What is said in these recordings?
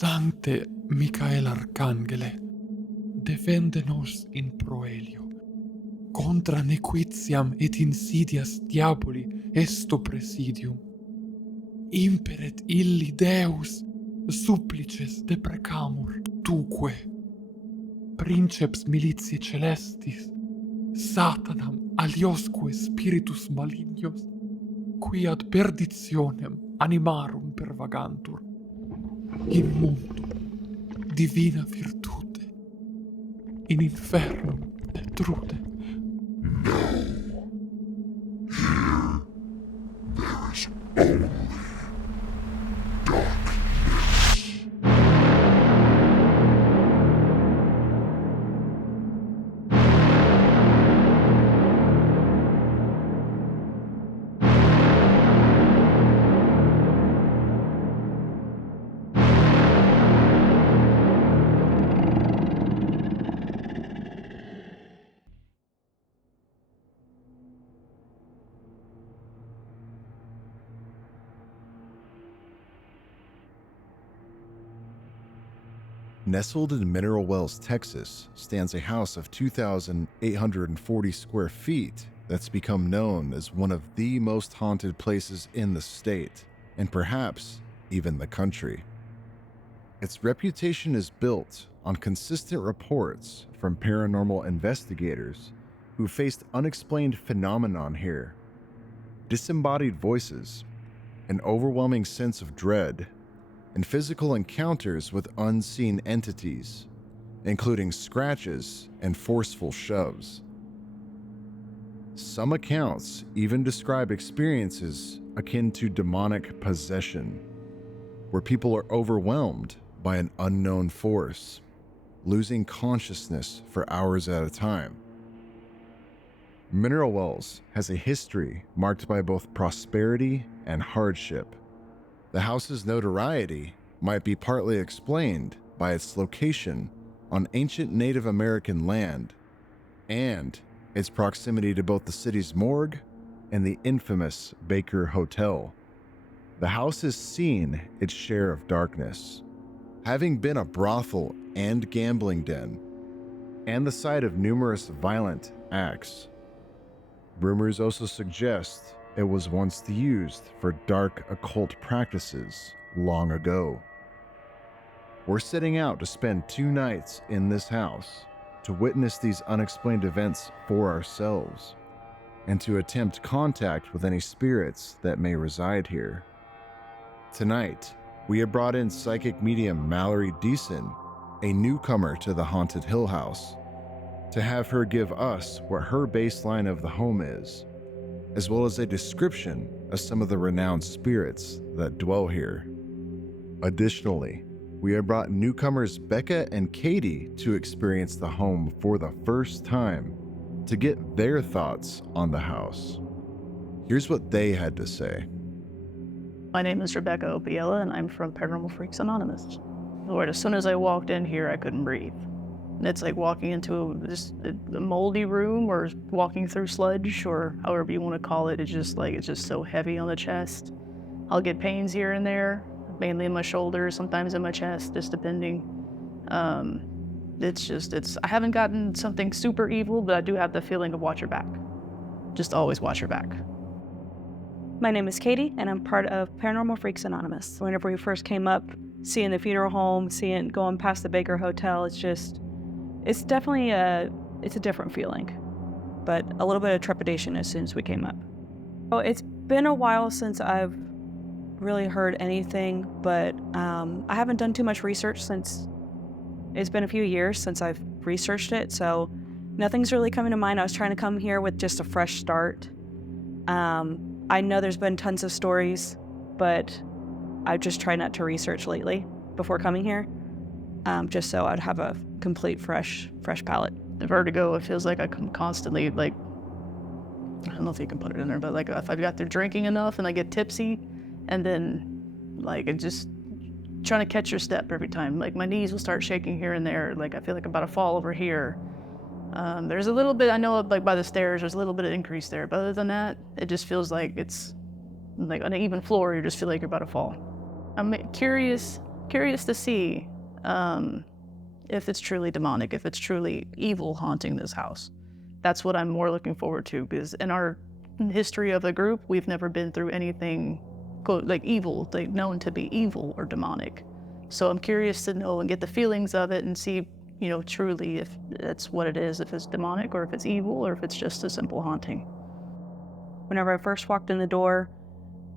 Sancte Michael Arcangele, defende-nos in proelio, contra nequitiam et insidias diaboli esto presidium. Imperet illi Deus, supplices deprecamur, tuque. Princeps militiae celestis, Satanam aliosque spiritus malignos, qui ad perditionem animarum pervagantur, in mundo divina virtute, in infernum detrude. Nestled in Mineral Wells, Texas, stands a house of 2,840 square feet that's become known as one of the most haunted places in the state, and perhaps even the country. Its reputation is built on consistent reports from paranormal investigators who faced unexplained phenomenon here. Disembodied voices, an overwhelming sense of dread, and physical encounters with unseen entities, including scratches and forceful shoves. Some accounts even describe experiences akin to demonic possession, where people are overwhelmed by an unknown force, losing consciousness for hours at a time. Mineral Wells has a history marked by both prosperity and hardship. The house's notoriety might be partly explained by its location on ancient Native American land and its proximity to both the city's morgue and the infamous Baker Hotel. The house has seen its share of darkness, having been a brothel and gambling den, and the site of numerous violent acts. Rumors also suggest it was once used for dark occult practices long ago. We're setting out to spend 2 nights in this house to witness these unexplained events for ourselves and to attempt contact with any spirits that may reside here. Tonight, we have brought in psychic medium Mallory Deason, a newcomer to the Haunted Hill House, to have her give us what her baseline of the home is, as well as a description of some of the renowned spirits that dwell here. Additionally, we have brought newcomers Becca and Katie to experience the home for the first time to get their thoughts on the house. Here's what they had to say. My name is Rebecca Opiella, and I'm from Paranormal Freaks Anonymous. Lord, as soon as I walked in here, I couldn't breathe. And it's like walking into a moldy room or walking through sludge or however you want to call it. It's just so heavy on the chest. I'll get pains here and there, mainly in my shoulders, sometimes in my chest, just depending. I haven't gotten something super evil, but I do have the feeling of watch your back. Just always watch your back. My name is Katie, and I'm part of Paranormal Freaks Anonymous. Whenever we first came up, seeing the funeral home, going past the Baker Hotel, it's definitely a different feeling, but a little bit of trepidation as soon as we came up. Oh, it's been a while since I've really heard anything, but I haven't done too much research since it's been a few years since I've researched it, so nothing's really coming to mind. I was trying to come here with just a fresh start. I know there's been tons of stories, but I've just tried not to research lately before coming here, just so I'd have a complete fresh palette. The vertigo, it feels like I come constantly, I don't know if you can put it in there, but if I've got through drinking enough and I get tipsy, and then it just trying to catch your step every time. My knees will start shaking here and there. I feel like I'm about to fall over here. There's a little bit, I know by the stairs, there's a little bit of increase there, but other than that, it just feels like it's like on an even floor, you just feel like you're about to fall. I'm curious curious to see if it's truly demonic, if it's truly evil haunting this house. That's what I'm more looking forward to, because in our history of the group, we've never been through anything like evil, like known to be evil or demonic. So I'm curious to know and get the feelings of it and see, truly if that's what it is, if it's demonic or if it's evil or if it's just a simple haunting. Whenever I first walked in the door,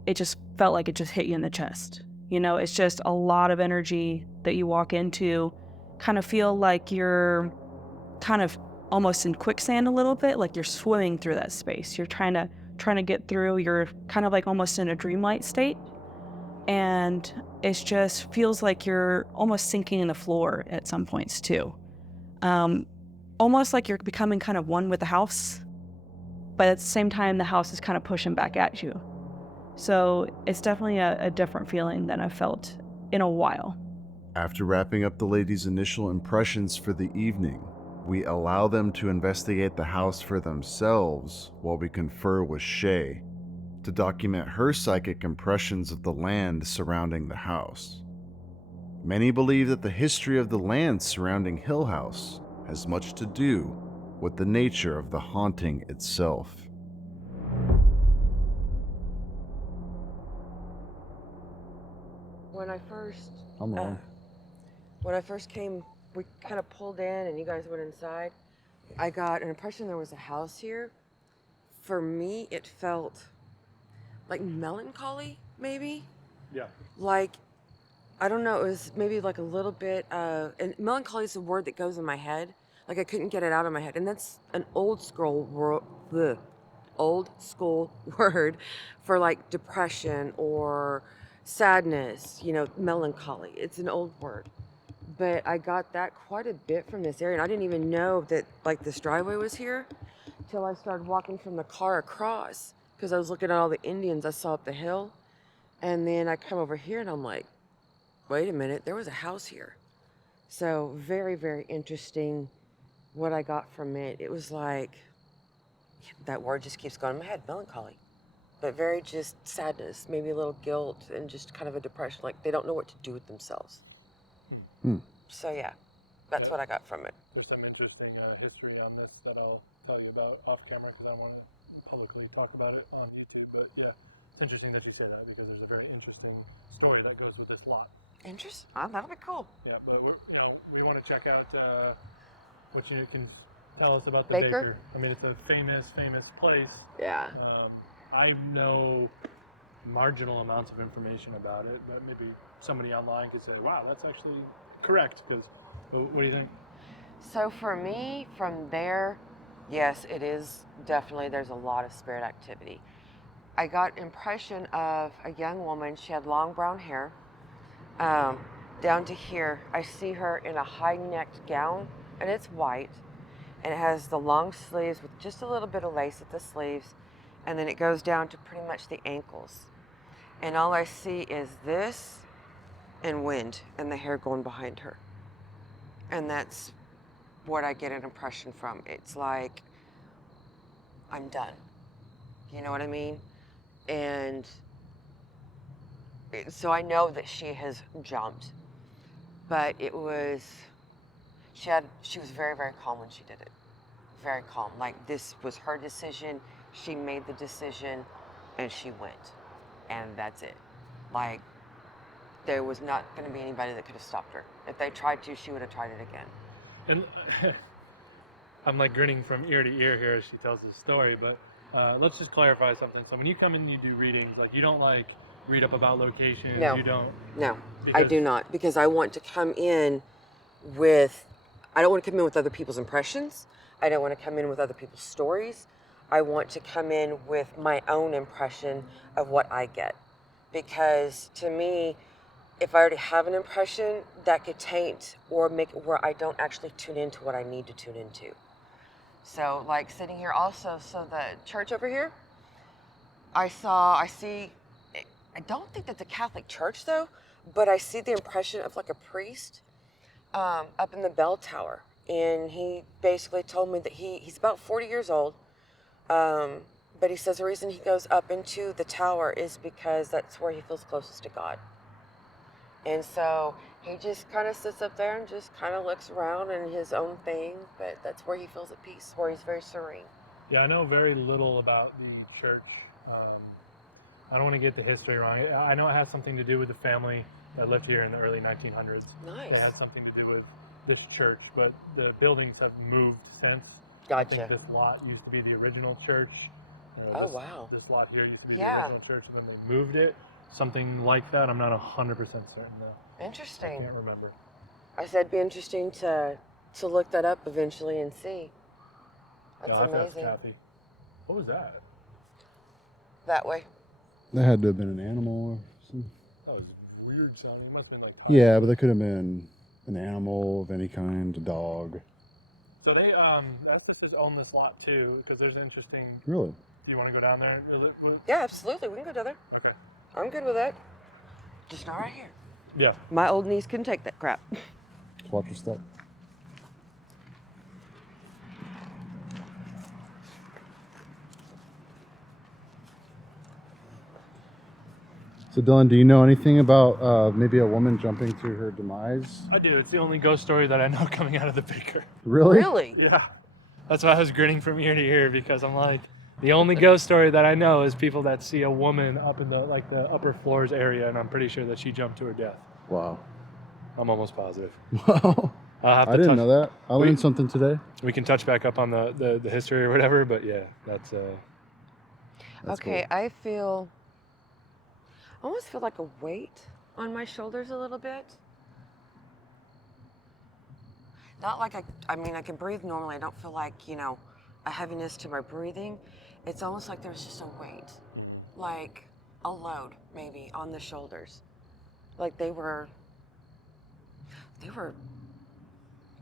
it just felt like it just hit you in the chest. It's just a lot of energy that you walk into, kind of feel like you're kind of almost in quicksand a little bit, like you're swimming through that space. You're trying to get through. You're kind of like almost in a dreamlike state. And it just feels like you're almost sinking in the floor at some points too. Almost like you're becoming kind of one with the house, but at the same time, the house is kind of pushing back at you. So it's definitely a different feeling than I've felt in a while. After wrapping up the ladies' initial impressions for the evening, we allow them to investigate the house for themselves while we confer with Shay to document her psychic impressions of the land surrounding the house. Many believe that the history of the land surrounding Hill House has much to do with the nature of the haunting itself. When I first came, we kind of pulled in and you guys went inside. I got an impression there was a house here. For me, it felt like melancholy, maybe? Yeah. Like, I don't know, it was maybe like a little bit, and melancholy is a word that goes in my head. Like I couldn't get it out of my head. And that's an old school word for like depression or sadness, melancholy. It's an old word. But I got that quite a bit from this area. And I didn't even know that like this driveway was here till I started walking from the car across, because I was looking at all the Indians I saw up the hill. And then I come over here and I'm like, wait a minute, there was a house here. So very, very interesting what I got from it. It was like, that word just keeps going in my head, melancholy. But very just sadness, maybe a little guilt and just kind of a depression, like they don't know what to do with themselves. So yeah, that's what I got from it. There's some interesting history on this that I'll tell you about off camera because I want to publicly talk about it on YouTube. But yeah, it's interesting that you say that because there's a very interesting story that goes with this lot. Interesting? Oh, that'll be cool. Yeah, but we want to check out what you can tell us about the Baker. I mean, it's a famous place. Yeah. I know marginal amounts of information about it, but maybe somebody online could say, wow, that's actually correct, because what do you think? So for me, from there, yes, it is definitely, there's a lot of spirit activity. I got impression of a young woman. She had long brown hair down to here. I see her in a high-necked gown, and it's white, and it has the long sleeves with just a little bit of lace at the sleeves, and then it goes down to pretty much the ankles. And all I see is this and wind and the hair going behind her. And that's what I get an impression from. It's like, I'm done. You know what I mean? And so I know that she has jumped, but it was, she was very, very calm when she did it. Very calm. Like this was her decision. She made the decision and she went. And that's it. Like, there was not going to be anybody that could have stopped her. If they tried to, she would have tried it again. And I'm like grinning from ear to ear here as she tells this story, but let's just clarify something. So when you come in and you do readings, like you don't like read up about locations? No. You don't? No, I do not, because I want to come in with, I don't want to come in with other people's impressions. I don't want to come in with other people's stories. I want to come in with my own impression of what I get. Because to me, if I already have an impression, that could taint or make it where I don't actually tune into what I need to tune into. So like sitting here also, so the church over here, I see, I don't think that's a Catholic church though, but I see the impression of like a priest up in the bell tower. And he basically told me that he's about 40 years old. But he says the reason he goes up into the tower is because that's where he feels closest to God. And so he just kind of sits up there and just kind of looks around in his own thing, but that's where he feels at peace, where he's very serene. Yeah, I know very little about the church. I don't want to get the history wrong. I know it has something to do with the family that lived here in the early 1900s. Nice. It had something to do with this church, but the buildings have moved since. Gotcha. I think this lot used to be the original church. Oh, wow. This lot here used to be Yeah. the original church, and then they moved it. Something like that. I'm not 100% certain though. I Interesting. can't remember. I said it'd be interesting to look that up eventually and see. That's Yeah, I'll have to ask amazing. Kathy. What was that? That way. That had to have been an animal or something. That was weird sounding. It must have been like. Yeah, but that could have been an animal of any kind, a dog. So they ancestors own this lot too, because there's interesting. Really? You want to go down there? Yeah, absolutely. We can go together. Okay. I'm good with that. Just not right here. Yeah. My old niece couldn't take that crap. Just watch your step. So Dylan, do you know anything about maybe a woman jumping to her demise? I do. It's the only ghost story that I know coming out of the baker. Really? Really? Yeah. That's why I was grinning from ear to ear, because I'm like, the only ghost story that I know is people that see a woman up in the upper floors area, and I'm pretty sure that she jumped to her death. Wow. I'm almost positive. Wow. I'll have to I didn't touch, know that. I learned something today. We can touch back up on the history or whatever, but yeah, that's Okay, cool. I almost feel like a weight on my shoulders a little bit. Not like I mean, I can breathe normally. I don't feel like, a heaviness to my breathing. It's almost like there's just a weight, like a load maybe on the shoulders. Like they were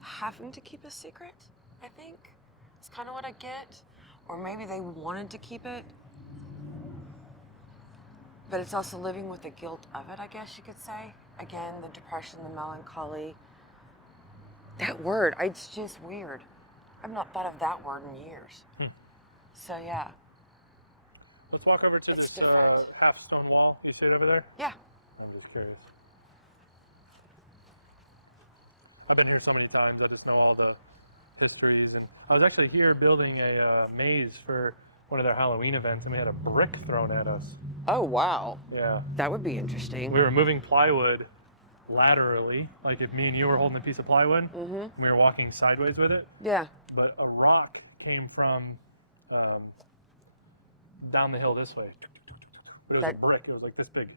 having to keep a secret, I think. It's kind of what I get. Or maybe they wanted to keep it. But it's also living with the guilt of it, I guess you could say. Again, the depression, the melancholy. That word, it's just weird. I've not thought of that word in years. So yeah. Let's walk over to It's this different. half stone wall. You see it over there? Yeah. I'm just curious. I've been here so many times. I just know all the histories, and I was actually here building a maze for one of their Halloween events, and we had a brick thrown at us. Oh, wow. Yeah. That would be interesting. We were moving plywood laterally, like if me and you were holding a piece of plywood, and we were walking sideways with it, Yeah. but a rock came from down the hill this way. But it was a brick. It was like this big.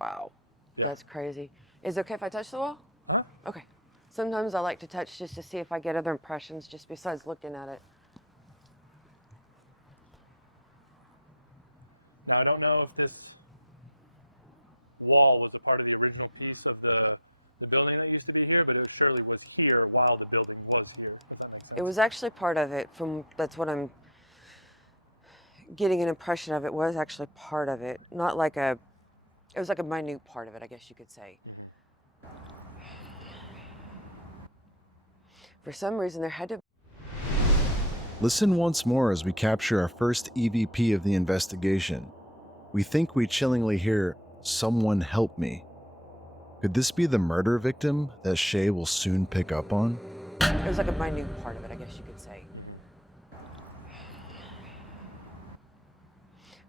Wow. Yeah. That's crazy. Is it okay if I touch the wall? Huh? Okay. Sometimes I like to touch just to see if I get other impressions, just besides looking at it. Now, I don't know if this wall was a part of the original piece of the building that used to be here, but it surely was here while the building was here. If that makes sense. It was actually part of it. That's what I'm getting an impression of. It was actually part of it. Not like it was like a minute part of it, I guess you could say. For some reason, there had to. Listen once more as we capture our first EVP of the investigation. We think we chillingly hear, "Someone help me." Could this be the murder victim that Shay will soon pick up on? It was like a minute part of it, I guess you could say.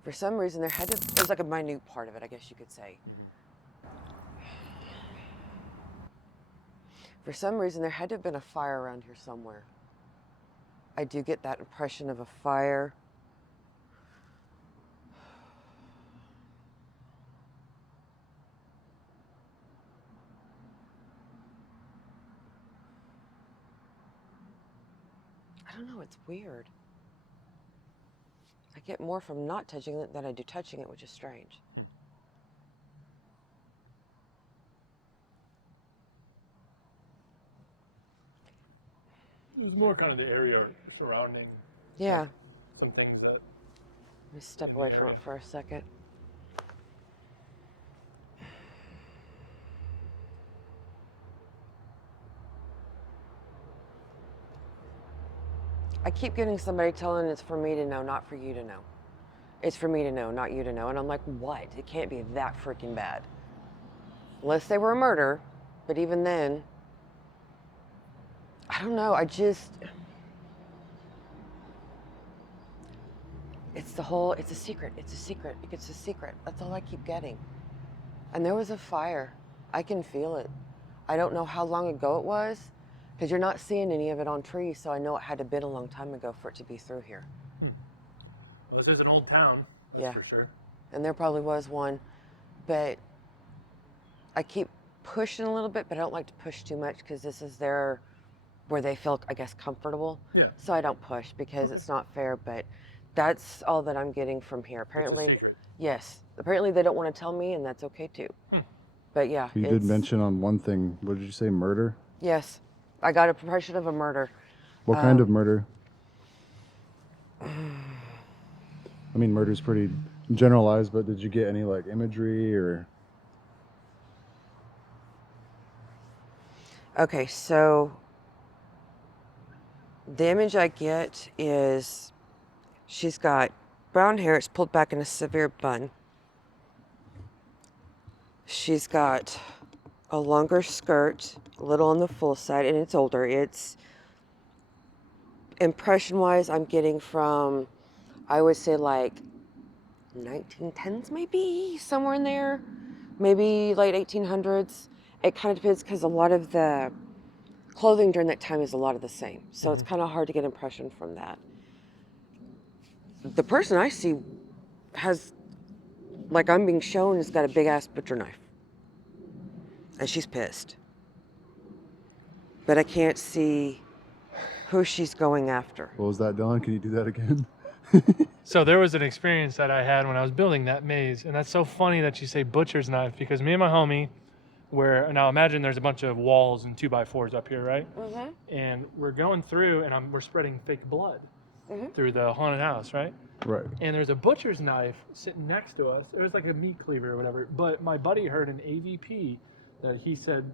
For some reason, there had to. It was like a minute part of it, I guess you could say. For some reason, there had to have been a fire around here somewhere. I do get that impression of a fire. I don't know, it's weird. I get more from not touching it than I do touching it, which is strange. It was more kind of the area surrounding. Yeah. Some things that. Let me step In the away from area. it for a second. I keep getting somebody telling it's for me to know, not for you to know. It's for me to know, not you to know. And I'm like, what? It can't be that freaking bad. unless they were a murder. But even then, I don't know. It's a secret. It's a secret. It's a secret. That's all I keep getting. And there was a fire. I can feel it. I don't know how long ago it was, because you're not seeing any of it on trees, so I know it had to been a long time ago for it to be through here. Well, this is an old town, that's for sure. And there probably was one, but I keep pushing a little bit, but I don't like to push too much because this is where they feel, I guess, comfortable. Yeah. So I don't push because it's not fair, but that's all that I'm getting from here. Apparently, It's a secret. yes. Apparently they don't want to tell me, and that's okay too. But yeah. You did mention on one thing, what did you say, murder? Yes. I got a impression of a murder. What kind of murder? I mean, murder's pretty generalized, but did you get any like imagery or? Okay, so the image I get is she's got brown hair. It's pulled back in a severe bun. She's got a longer skirt, a little on the full side, and it's older. It's impression-wise, I'm getting from, I would say like 1910s maybe, somewhere in there, maybe late 1800s. It kind of depends because a lot of the clothing during that time is a lot of the same. So it's kind of hard to get impression from that. The person I see has, like I'm being shown, has got a big ass butcher knife. And she's pissed. But I can't see who she's going after. What was that, Dylan? Can you do that again? So there was an experience that I had when I was building that maze, and that's so funny that you say butcher's knife, because me and my homie, now imagine there's a bunch of walls and 2x4s up here, right? Mm-hmm. And we're going through, and we're spreading fake blood through the haunted house, right? Right. And there's a butcher's knife sitting next to us. It was like a meat cleaver or whatever. But my buddy heard an AVP that he said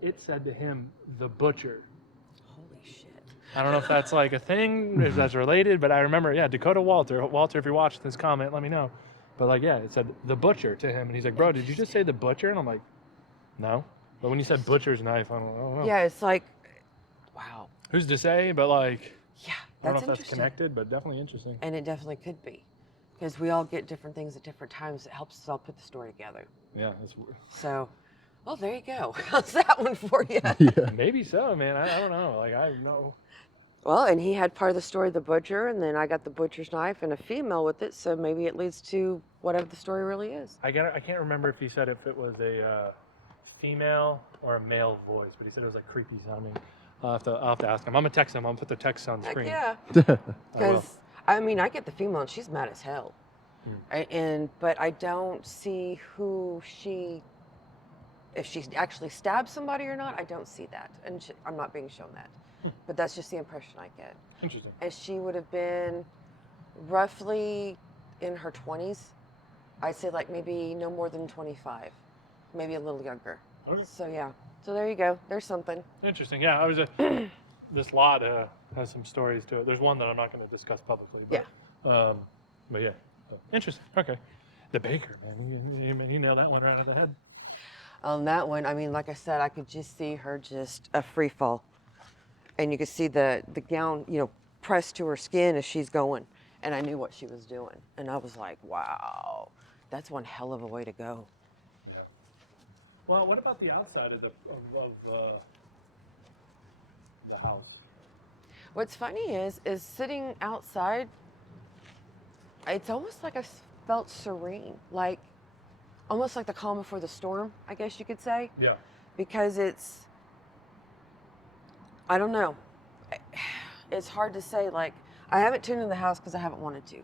it said to him, the butcher. Holy shit. I don't know if that's like a thing, if that's related, but I remember, Dakota Walter, if you're watching this comment, let me know. But like, it said the butcher to him, and he's like, bro, did you just say the butcher? And I'm like, no. But when you said butcher's knife, I don't know. Yeah, it's like, wow. Who's to say? But like, Yeah, I don't that's know if that's interesting. connected, but definitely interesting. And it definitely could be. Because we all get different things at different times. It helps us all put the story together. Yeah, that's weird. So, well, there you go. How's that one for you? Yeah. Maybe so, man. I don't know. Like, I know. Well, and he had part of the story, the butcher, and then I got the butcher's knife and a female with it, so maybe it leads to whatever the story really is. I can't remember if he said if it was a female or a male voice, but he said it was like creepy sounding. I'll have to ask him. I'm gonna text him. I'm gonna put the text on the Heck screen. yeah. I will. Because, I mean, I get the female and she's mad as hell. But I don't see if she actually stabbed somebody or not, I don't see that. And I'm not being shown that. But that's just the impression I get. Interesting. And she would have been roughly in her 20s. I'd say like maybe no more than 25, maybe a little younger. Okay. So yeah, so there you go. There's something. Interesting. Yeah, I was this lot has some stories to it. There's one that I'm not going to discuss publicly. But, but yeah, interesting. Okay. The baker, man, you nailed that one right out of the head. On that one, I mean, like I said, I could just see her just a free fall. And you could see the gown, pressed to her skin as she's going. And I knew what she was doing. And I was like, wow, that's one hell of a way to go. Yeah. Well, what about the outside of the house? What's funny is sitting outside, it's almost like I felt serene. Like, almost like the calm before the storm, I guess you could say. Yeah. Because I don't know. It's hard to say. Like, I haven't tuned in the house because I haven't wanted to.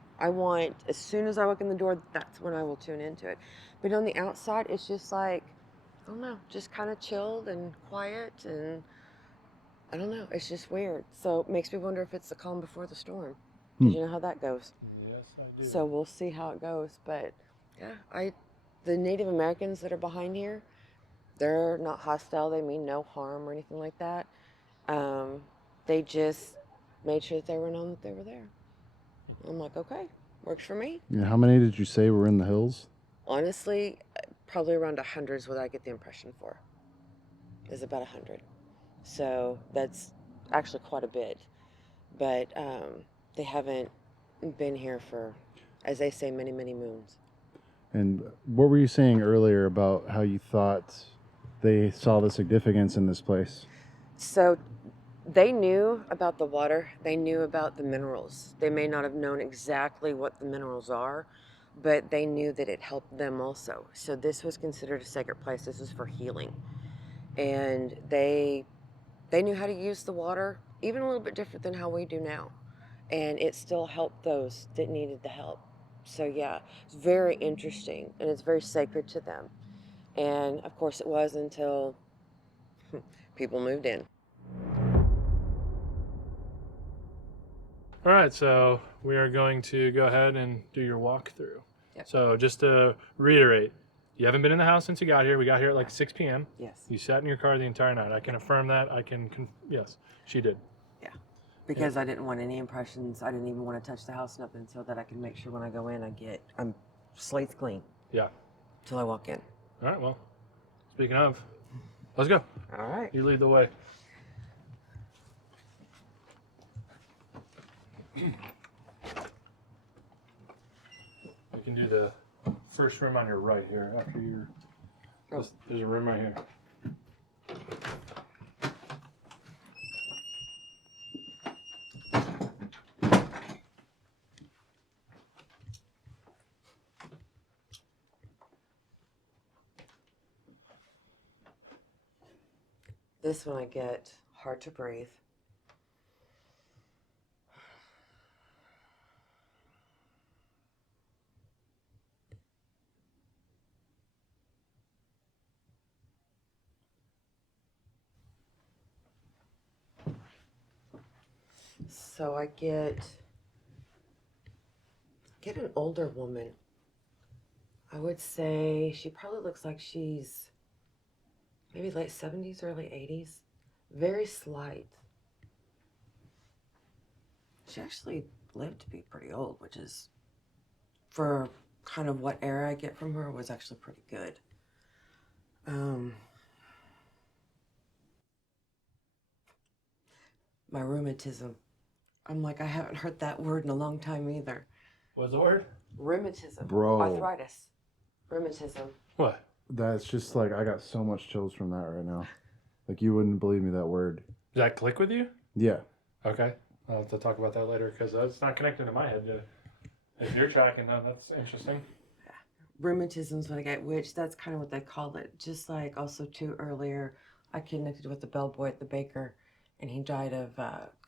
As soon as I walk in the door, that's when I will tune into it. But on the outside, it's just like, I don't know, just kind of chilled and quiet, and I don't know. It's just weird. So it makes me wonder if it's the calm before the storm. Because you know how that goes. Yes, I do. So we'll see how it goes. But yeah, the Native Americans that are behind here, they're not hostile. They mean no harm or anything like that. They just made sure that they were known that they were there. I'm like, okay, works for me. Yeah. How many did you say were in the hills? Honestly, probably around 100 is what I get the impression for. Is about 100. So that's actually quite a bit. But they haven't been here for, as they say, many, many moons. And what were you saying earlier about how you thought they saw the significance in this place? So they knew about the water. They knew about the minerals. They may not have known exactly what the minerals are, but they knew that it helped them also. So this was considered a sacred place. This was for healing. And they knew how to use the water, even a little bit different than how we do now. And it still helped those that needed the help. So yeah, it's very interesting, and it's very sacred to them. And of course it was until people moved in. All right, so we are going to go ahead and do your walkthrough. Yep. So just to reiterate, you haven't been in the house since you got here. We got here at like 6 p.m. Yes. You sat in your car the entire night. I can affirm that. Yes, she did. Yeah. Because I didn't want any impressions. I didn't even want to touch the house, nothing, so that I can make sure when I go in, I'm slate's clean Yeah. till I walk in. All right, well, speaking of, let's go. All right. You lead the way. We can do the first room on your right here. After your, there's a room right here. This one I get hard to breathe. So I get an older woman. I would say she probably looks like she's maybe late 70s, early 80s. Very slight. She actually lived to be pretty old, which is, for kind of what era I get from her, was actually pretty good. My rheumatism. I'm like, I haven't heard that word in a long time either. What's the word? Rheumatism. Bro. Arthritis. Rheumatism. What? That's just like, I got so much chills from that right now. Like, you wouldn't believe me that word. Did that click with you? Yeah. Okay. I'll have to talk about that later because it's not connecting to my head yet. If you're tracking that, that's interesting. Rheumatism's what I get, which that's kind of what they call it. Just like also too earlier, I connected with the bellboy at the baker, and he died of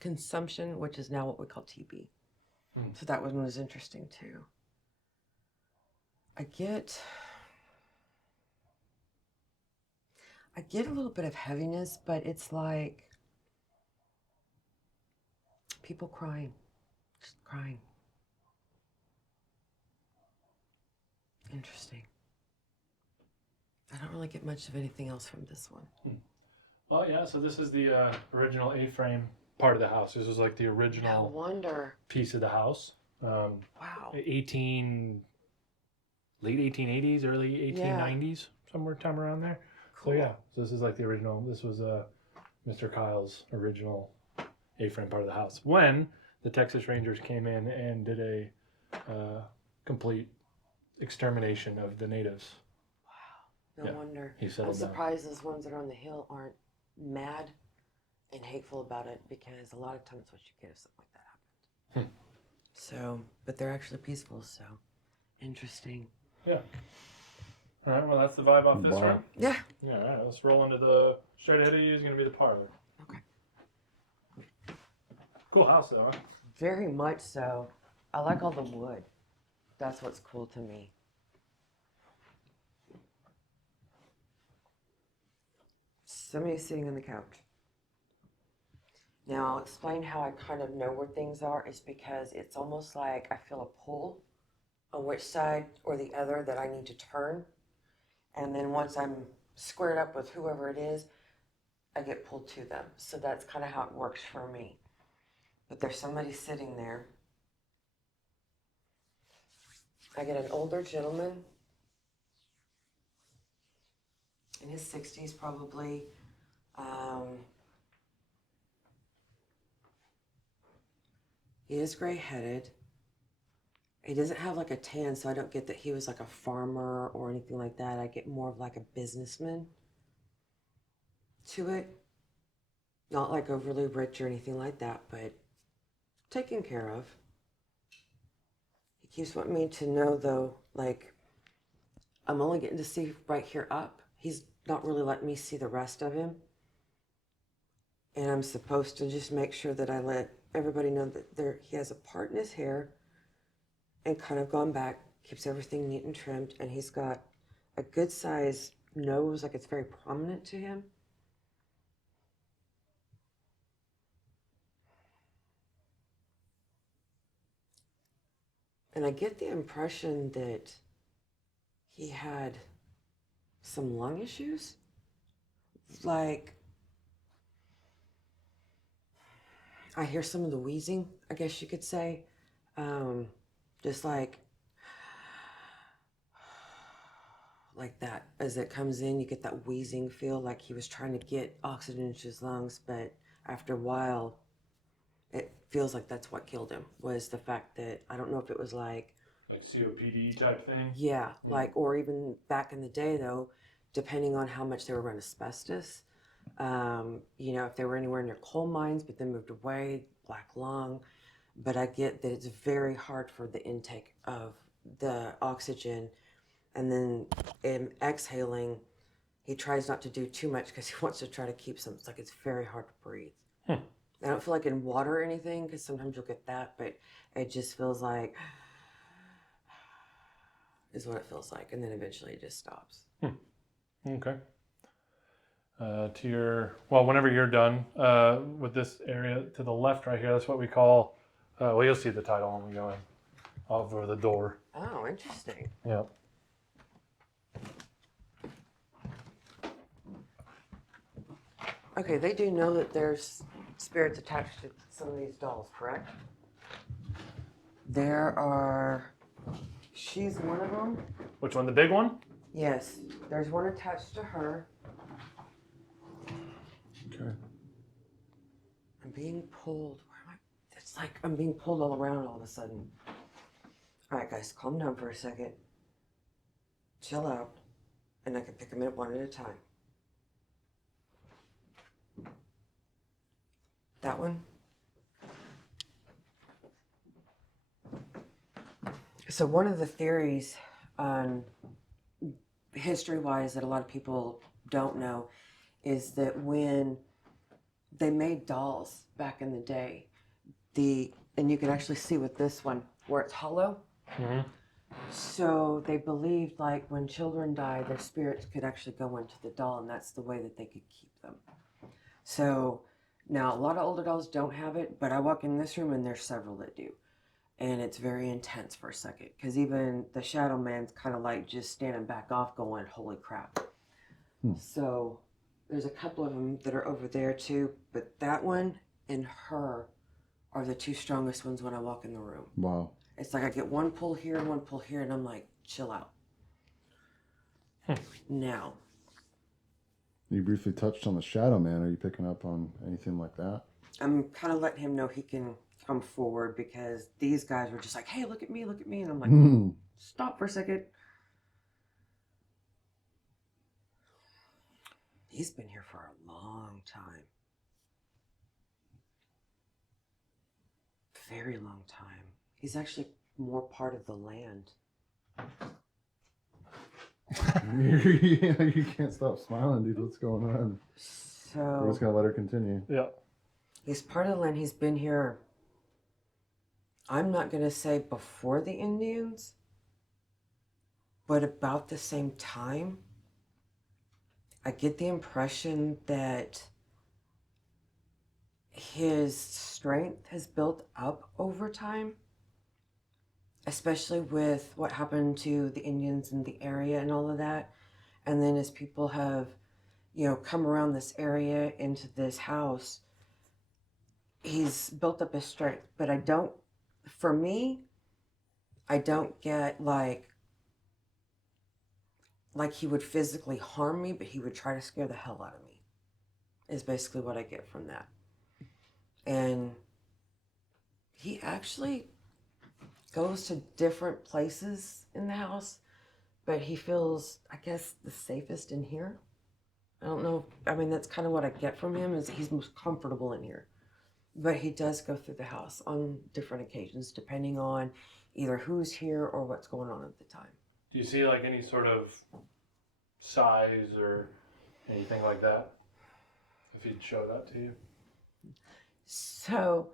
consumption, which is now what we call TB. So that one was interesting too. I get a little bit of heaviness, but it's like people crying, just crying. Interesting. I don't really get much of anything else from this one. Well, yeah, so this is the original A-frame part of the house. This was like the No original wonder. piece of the house. Wow. Late 1880s, early 1890s, somewhere time around there. Cool. So yeah, so this is like the original. This was Mr. Kyle's original A-frame part of the house. When the Texas Rangers came in and did a complete extermination of the natives. No Yeah, wonder. he I'm settled down. surprised those ones that are on the hill aren't mad and hateful about it, because a lot of times what you get if something like that happened. So, but they're actually peaceful, so interesting. Yeah. All right, well, that's the vibe off this Wow. room. Yeah. Yeah, all right, let's roll into the straight ahead of you is going to be the parlor. Okay. Cool house, though, huh? Very much so. I like all the wood. That's what's cool to me. Somebody's sitting on the couch. Now, I'll explain how I kind of know where things are. Is because it's almost like I feel a pull on which side or the other that I need to turn. And then once I'm squared up with whoever it is, I get pulled to them. So that's kind of how it works for me. But there's somebody sitting there. I get an older gentleman. in his 60s probably. He is gray-headed. He doesn't have like a tan, so I don't get that he was like a farmer or anything like that. I get more of like a businessman to it. Not like overly rich or anything like that, but taken care of. He keeps wanting me to know though, like, I'm only getting to see right here up. He's not really letting me see the rest of him. And I'm supposed to just make sure that I let everybody know that he has a part in his hair and kind of gone back, keeps everything neat and trimmed, and he's got a good size nose, like it's very prominent to him. And I get the impression that he had some lung issues. Like, I hear some of the wheezing, I guess you could say. Just like that. As it comes in, you get that wheezing feel, like he was trying to get oxygen into his lungs, but after a while, it feels like that's what killed him, was the fact that, I don't know if it was like COPD type thing? Yeah, like, or even back in the day though, depending on how much they were around asbestos, if they were anywhere near coal mines, but then moved away, black lung. But I get that it's very hard for the intake of the oxygen. And then in exhaling, he tries not to do too much because he wants to try to keep some, it's like it's very hard to breathe. I don't feel like in water or anything, because sometimes you'll get that, but it just feels like, is what it feels like. And then eventually it just stops. Okay. Whenever you're done with this area to the left right here, that's what we call, you'll see the title when we go in over the door. Oh, interesting. Yep. Okay, they do know that there's spirits attached to some of these dolls, correct? She's one of them. Which one, the big one? Yes, there's one attached to her. Okay. I'm being pulled. It's like I'm being pulled all around all of a sudden. All right, guys, calm down for a second. Chill out, and I can pick them up one at a time. That one. So one of the theories on history-wise that a lot of people don't know is that when they made dolls back in the day, and you can actually see with this one where it's hollow. Mm-hmm. So they believed like when children died, their spirits could actually go into the doll, and that's the way that they could keep them. So now a lot of older dolls don't have it, but I walk in this room and there's several that do. And it's very intense for a second, because even the shadow man's kind of like just standing back off going, holy crap. So there's a couple of them that are over there too, but that one and her are the two strongest ones when I walk in the room. Wow. It's like I get one pull here and one pull here, and I'm like, chill out. Now. You briefly touched on the shadow man. Are you picking up on anything like that? I'm kind of letting him know he can come forward, because these guys were just like, hey, look at me. And I'm like, stop for a second. He's been here for a long time. Very long time. He's actually more part of the land. You can't stop smiling, dude. What's going on? So We're just going to let her continue. Yeah. He's part of the land. He's been here, I'm not going to say before the Indians, but about the same time. I get the impression that his strength has built up over time, especially with what happened to the Indians in the area and all of that. And then as people have, come around this area into this house, he's built up his strength. But I don't get like, like he would physically harm me, but he would try to scare the hell out of me, is basically what I get from that. And he actually goes to different places in the house, but he feels, I guess, the safest in here. I don't know. I mean, that's kind of what I get from him, is he's most comfortable in here. But he does go through the house on different occasions, depending on either who's here or what's going on at the time. Do you see like any sort of size or anything like that? If he'd show that to you? So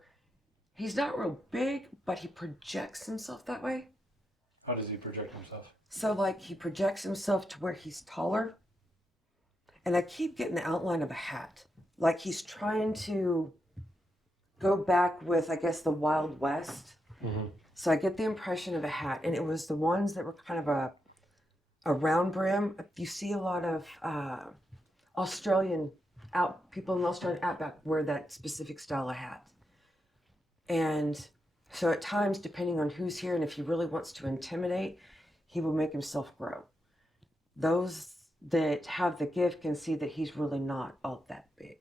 he's not real big, but he projects himself that way. How does he project himself? So like he projects himself to where he's taller. And I keep getting the outline of a hat. Like he's trying to go back with, I guess, the Wild West. Mm-hmm. So I get the impression of a hat. And it was the ones that were kind of a round brim. You see a lot of people in the Australian outback wear that specific style of hat. And so at times, depending on who's here and if he really wants to intimidate, he will make himself grow. Those that have the gift can see that he's really not all that big.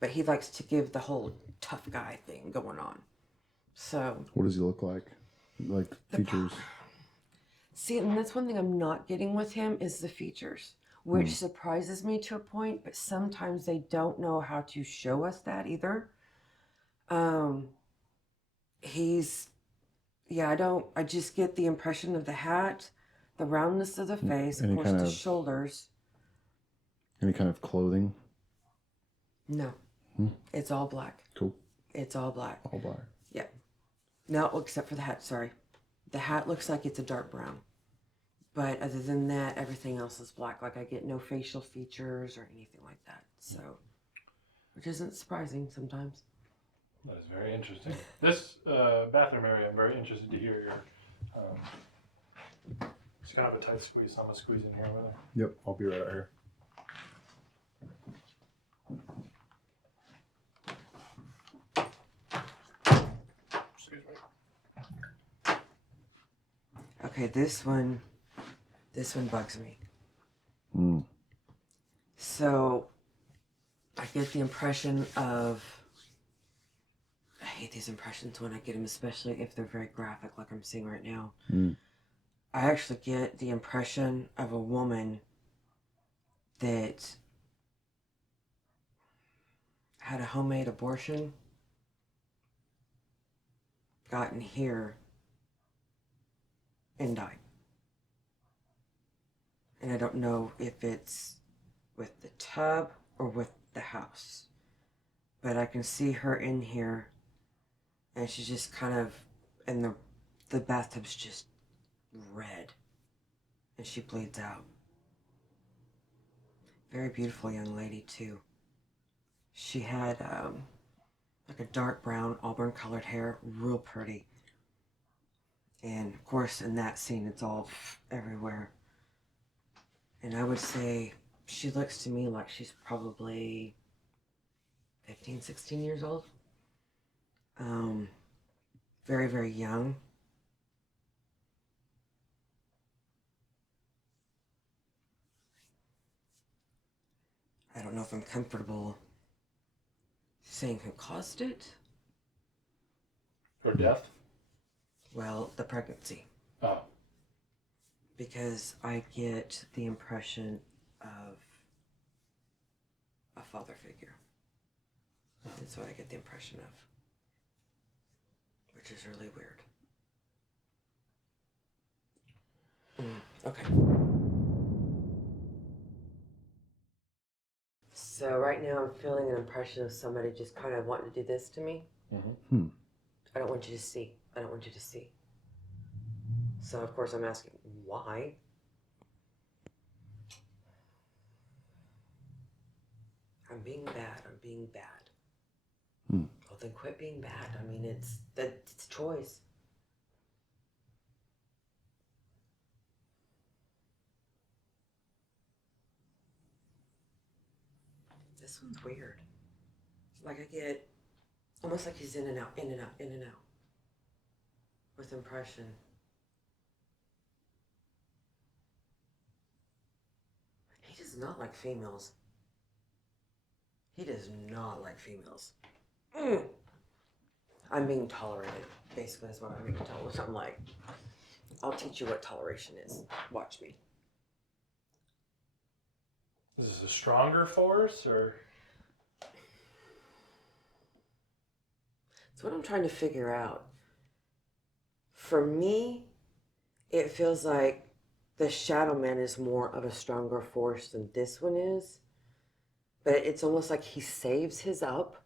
But he likes to give the whole tough guy thing going on. So What does he look like? Like features? see, and that's one thing I'm not getting with him is the features, which surprises me to a point, but sometimes they don't know how to show us that either. I just get the impression of the hat, the roundness of the face, of course, the shoulders. Any kind of clothing? No. It's all black. Cool. It's all black. All black. Yeah. No, except for the hat, sorry. The hat looks like it's a dark brown. But other than that, everything else is black. Like I get no facial features or anything like that. So, which isn't surprising sometimes. That is very interesting. This bathroom area, I'm very interested to hear your. It's kind of a tight squeeze, so I'm gonna squeeze in here with her. Yep, I'll be right out here. Excuse me. Okay, this one bugs me. So, I get the impression of. I hate these impressions when I get them, especially if they're very graphic, like I'm seeing right now. I actually get the impression of a woman that had a homemade abortion, gotten here, and died. And I don't know if it's with the tub or with the house, but I can see her in here, and she's just kind of, and the bathtub's just red, and she bleeds out. Very beautiful young lady too. She had like a dark brown auburn colored hair, real pretty. And of course in that scene it's all everywhere. And I would say she looks to me like she's probably 15, 16 years old. Very, very young. I don't know if I'm comfortable saying who caused it. Her death? Well, the pregnancy. Oh. Because I get the impression of a father figure. That's what I get the impression of. Which is really weird. Okay. So right now I'm feeling an impression of somebody just kind of wanting to do this to me. I don't want you to see. I don't want you to see. So of course I'm asking, why? I'm being bad. I'm being bad. Well, then quit being bad. I mean, it's a choice. This one's weird. Like I get almost like he's in and out, in and out, in and out. With impression. not like females. He does not like females. I'm being tolerated. Basically, that's what I'm being told. I'm like, I'll teach you what toleration is. Watch me. Is this a stronger force or? It's what I'm trying to figure out. For me, it feels like the Shadow Man is more of a stronger force than this one is. But it's almost like he saves his up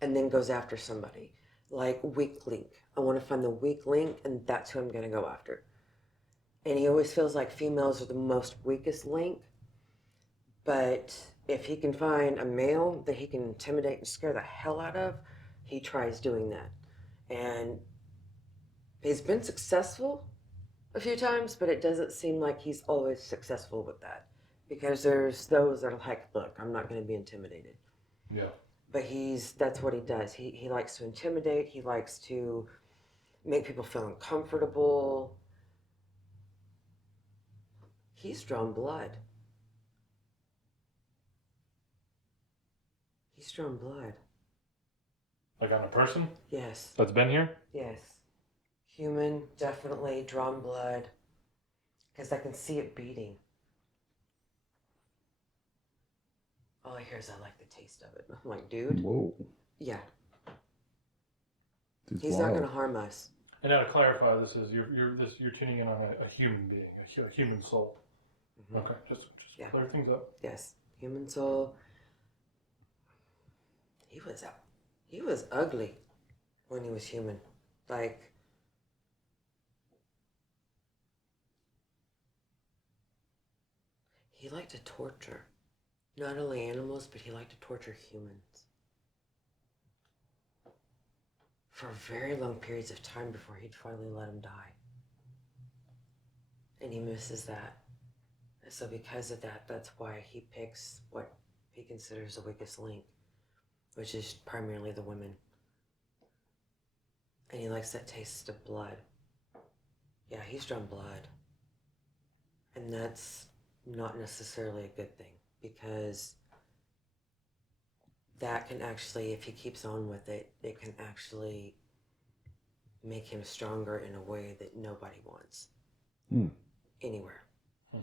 and then goes after somebody. Like weak link. I want to find the weak link, and that's who I'm going to go after. And he always feels like females are the most weakest link. But if he can find a male that he can intimidate and scare the hell out of, he tries doing that. And he's been successful a few times, but it doesn't seem like he's always successful with that. Because there's those that are like, look, I'm not going to be intimidated. Yeah. But that's what he does. He likes to intimidate. He likes to make people feel uncomfortable. He's drawn blood. He's drawn blood. Like on a person Yes. that's been here? Yes. Human, definitely drawn blood. Because I can see it beating. All I hear is I like the taste of it. I'm like, dude. Whoa. Yeah. Dude's He's wild. not going to harm us. And now to clarify, this is you're tuning in on a human being, a human soul. Mhm. Okay, just Yeah. clear things up. Yes. Human soul. He was ugly when he was human. Like, he liked to torture. Not only animals, but he liked to torture humans. For very long periods of time before he'd finally let him die. And he misses that. And so because of that, that's why he picks what he considers the weakest link, which is primarily the women. And he likes that taste of blood. Yeah, he's drawn blood. And that's not necessarily a good thing, because that can actually, if he keeps on with it, it can actually make him stronger in a way that nobody wants. Anywhere.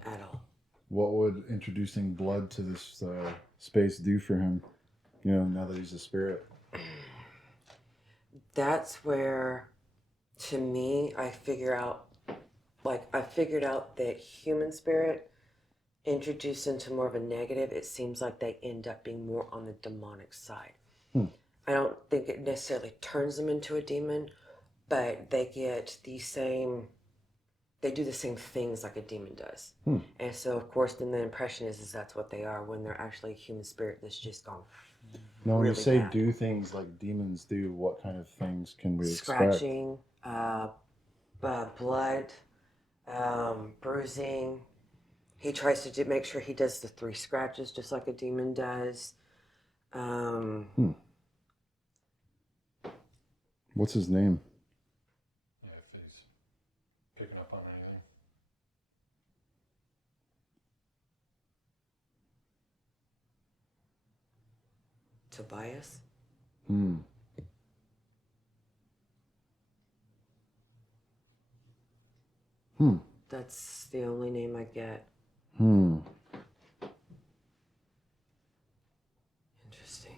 At all. What would introducing blood to this space do for him? You know, now that he's a spirit. That's where, to me, I figured out that human spirit introduced into more of a negative, it seems like they end up being more on the demonic side. I don't think it necessarily turns them into a demon, but they get they do the same things like a demon does. And so, of course, then the impression is that's what they are when they're actually a human spirit that's just gone. Now, when really you say bad. do things like demons do, what kind of things can we expect? Scratching, blood, bruising. He tries to make sure he does the 3 scratches just like a demon does. What's his name? Yeah, if he's picking up on anything. Tobias. That's the only name I get. Interesting.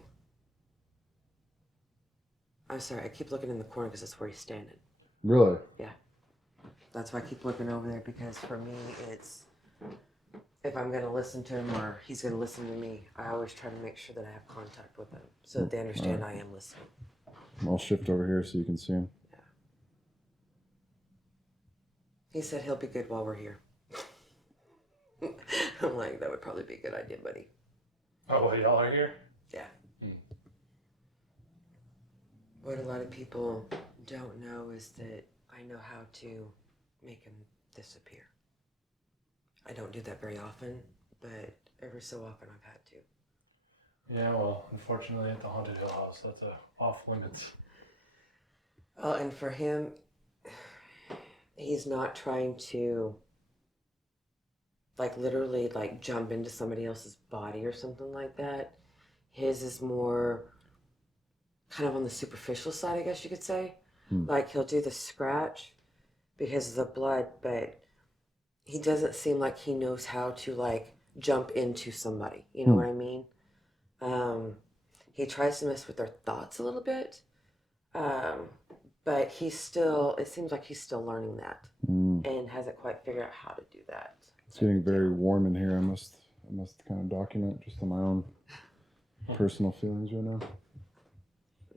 I'm sorry, I keep looking in the corner because that's where he's standing. Really? Yeah. That's why I keep looking over there, because for me, it's, if I'm going to listen to him or he's going to listen to me, I always try to make sure that I have contact with them so that they understand I am listening. I'll shift over here so you can see him. Yeah. He said he'll be good while we're here. I'm like, that would probably be a good idea, buddy. Oh, well, y'all are here? Yeah. What a lot of people don't know is that I know how to make him disappear. I don't do that very often, but every so often I've had to. Yeah, well, unfortunately at the Haunted Hill House, that's off limits. And for him, he's not trying to like literally like jump into somebody else's body or something like that. His is more kind of on the superficial side, I guess you could say. Like he'll do the scratch because of the blood, but he doesn't seem like he knows how to like jump into somebody. You know what I mean? He tries to mess with their thoughts a little bit, but it seems like he's still learning that and hasn't quite figured out how to do that. It's getting very warm in here. I must kind of document just on my own personal feelings right now.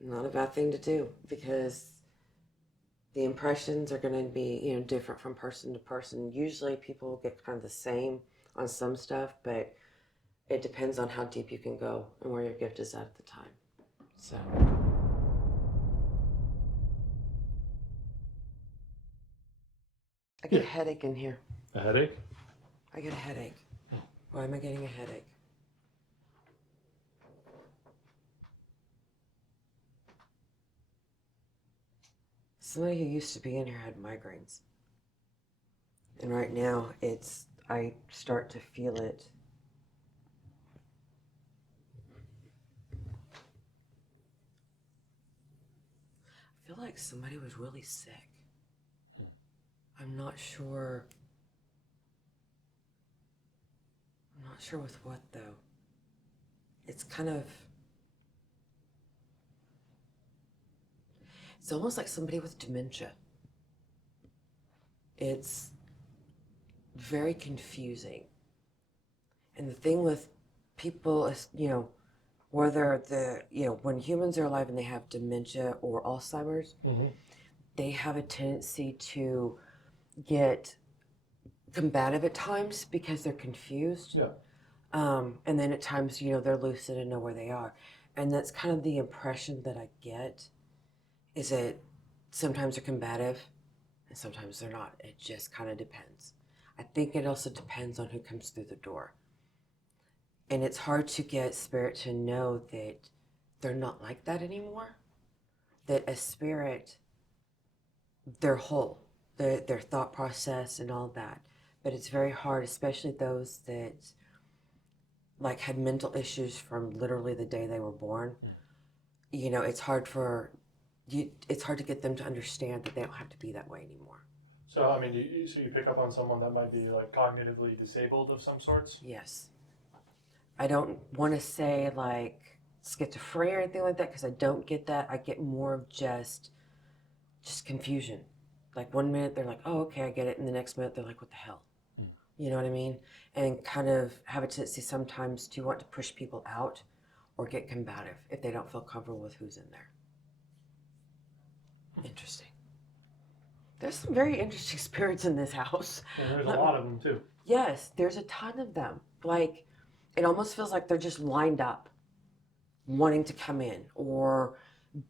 Not a bad thing to do because the impressions are going to be, you know, different from person to person. Usually people get kind of the same on some stuff, but it depends on how deep you can go and where your gift is at the time. So. I get a headache in here. A headache? I get a headache. Why am I getting a headache? Somebody who used to be in here had migraines. And right now I start to feel it. I feel like somebody was really sick. I'm not sure with what though. It's almost like somebody with dementia. It's very confusing. And the thing with people is, you know, whether when humans are alive and they have dementia or Alzheimer's, they have a tendency to get combative at times because they're confused. Yeah. And then at times, you know, they're lucid and know where they are. And that's kind of the impression that I get, is that sometimes they're combative and sometimes they're not. It just kind of depends. I think it also depends on who comes through the door. And it's hard to get spirit to know that they're not like that anymore. That a spirit, they're whole, their thought process and all that. But it's very hard, especially those that like had mental issues from literally the day they were born. You know, it's hard to get them to understand that they don't have to be that way anymore. So, I mean, you pick up on someone that might be like cognitively disabled of some sorts? Yes. I don't want to say like schizophrenia or anything like that because I don't get that. I get more of just confusion. Like 1 minute they're like, oh, okay, I get it. And the next minute they're like, what the hell? You know what I mean? And kind of have a tendency sometimes to want to push people out or get combative if they don't feel comfortable with who's in there. Interesting. There's some very interesting spirits in this house. Yeah, there's a lot of them too. Yes, there's a ton of them. Like, it almost feels like they're just lined up, wanting to come in or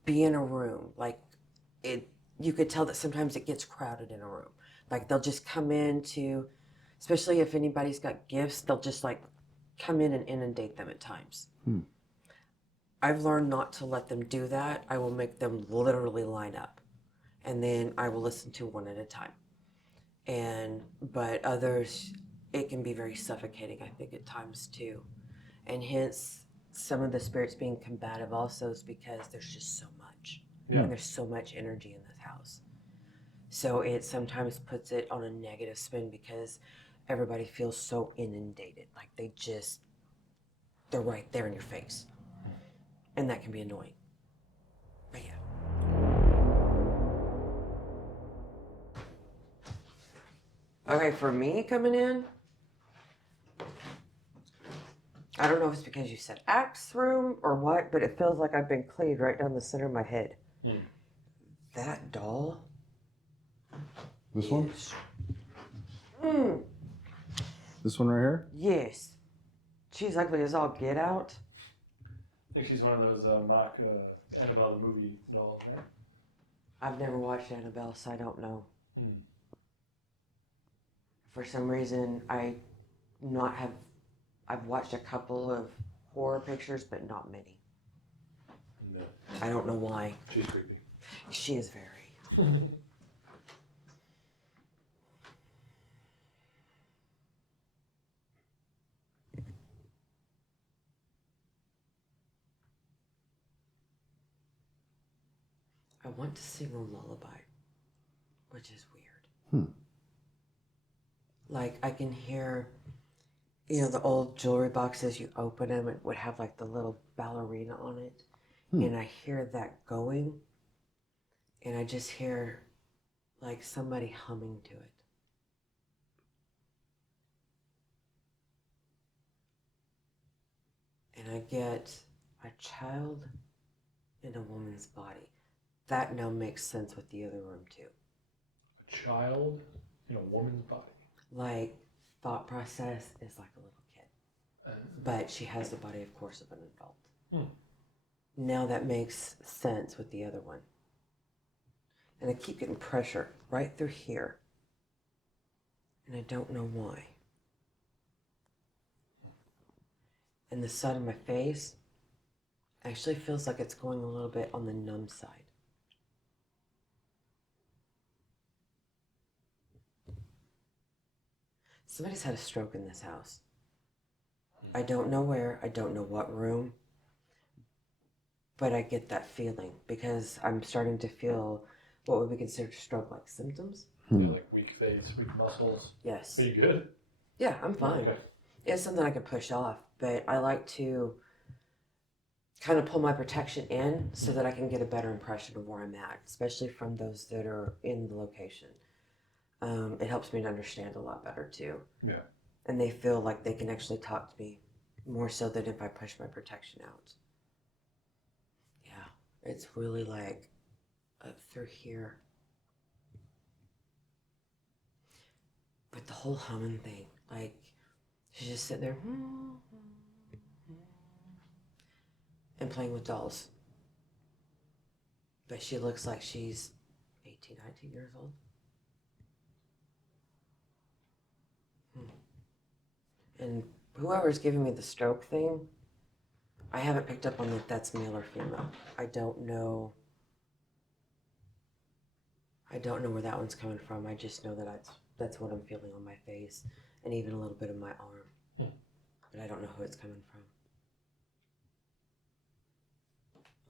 be in a room. Like, you could tell that sometimes it gets crowded in a room. Like, they'll just come in to, especially if anybody's got gifts, they'll just like come in and inundate them at times. I've learned not to let them do that. I will make them literally line up, and then I will listen to one at a time. But others, it can be very suffocating, I think, at times too. And hence, some of the spirits being combative also is because there's just so much. Yeah. And there's so much energy in this house. So it sometimes puts it on a negative spin because everybody feels so inundated. Like they're right there in your face. And that can be annoying. But yeah. Okay, for me coming in, I don't know if it's because you said axe room or what, but it feels like I've been cleaved right down the center of my head. That doll. This one? This one right here? Yes. She's ugly as all get out. I think she's one of those mock Annabelle the movie dolls, right? I've never watched Annabelle, so I don't know. For some reason, I've watched a couple of horror pictures, but not many. No. I don't know why. She's creepy. She is very. want to sing a lullaby, which is weird. Like, I can hear, you know, the old jewelry boxes, you open them, it would have like the little ballerina on it. And I hear that going, and I just hear like somebody humming to it. And I get a child in a woman's body. That now makes sense with the other room too. A child in a woman's body. Like, thought process is like a little kid. But she has the body, of course, of an adult. Now that makes sense with the other one. And I keep getting pressure right through here. And I don't know why. And the side of my face actually feels like it's going a little bit on the numb side. Somebody's had a stroke in this house. I don't know where, I don't know what room, but I get that feeling because I'm starting to feel what would be considered stroke-like symptoms. Yeah, like weak face, weak muscles. Yes. Are you good? Yeah, I'm fine. Okay. It's something I can push off, but I like to kind of pull my protection in so that I can get a better impression of where I'm at, especially from those that are in the location. It helps me to understand a lot better too. Yeah. And they feel like they can actually talk to me more so than if I push my protection out. Yeah, it's really like up through here. But the whole humming thing, like, she's just sitting there and playing with dolls. But she looks like she's 18, 19 years old. And whoever's giving me the stroke thing, I haven't picked up on that that's male or female. I don't know where that one's coming from. I just know that that's what I'm feeling on my face and even a little bit of my arm. But I don't know who it's coming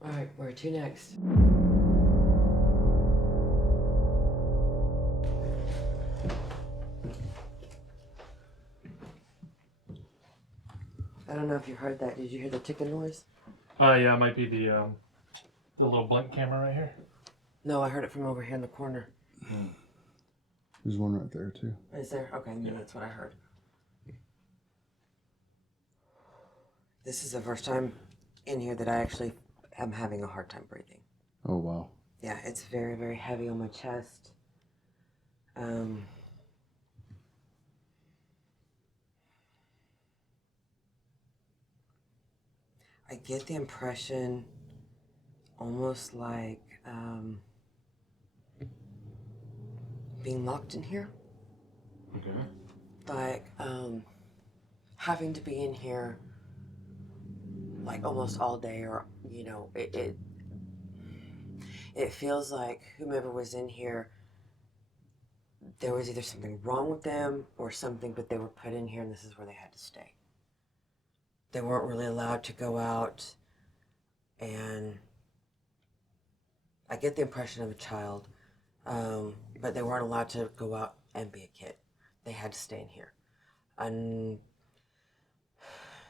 from. All right, where to next? I don't know if you heard that. Did you hear the ticking noise? Yeah, it might be the little blink camera right here. No, I heard it from over here in the corner. There's one right there too. Is there? Okay, maybe that's what I heard. This is the first time in here that I actually am having a hard time breathing. Oh wow. Yeah, it's very, very heavy on my chest. I get the impression almost like being locked in here. Okay. Like having to be in here like almost all day, or you know, it feels like whomever was in here, there was either something wrong with them or something, but they were put in here and this is where they had to stay. They weren't really allowed to go out, and I get the impression of a child, but they weren't allowed to go out and be a kid. They had to stay in here. And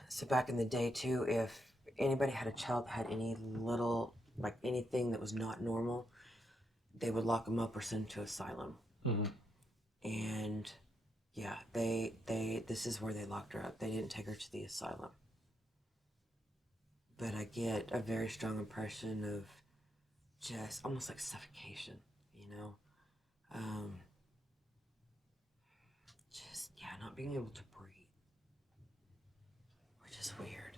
so back in the day too, if anybody had a child that had any little, like anything that was not normal, they would lock them up or send them to asylum. And yeah, this is where they locked her up. They didn't take her to the asylum. But I get a very strong impression of just almost like suffocation, you know? Just, yeah, not being able to breathe, which is weird.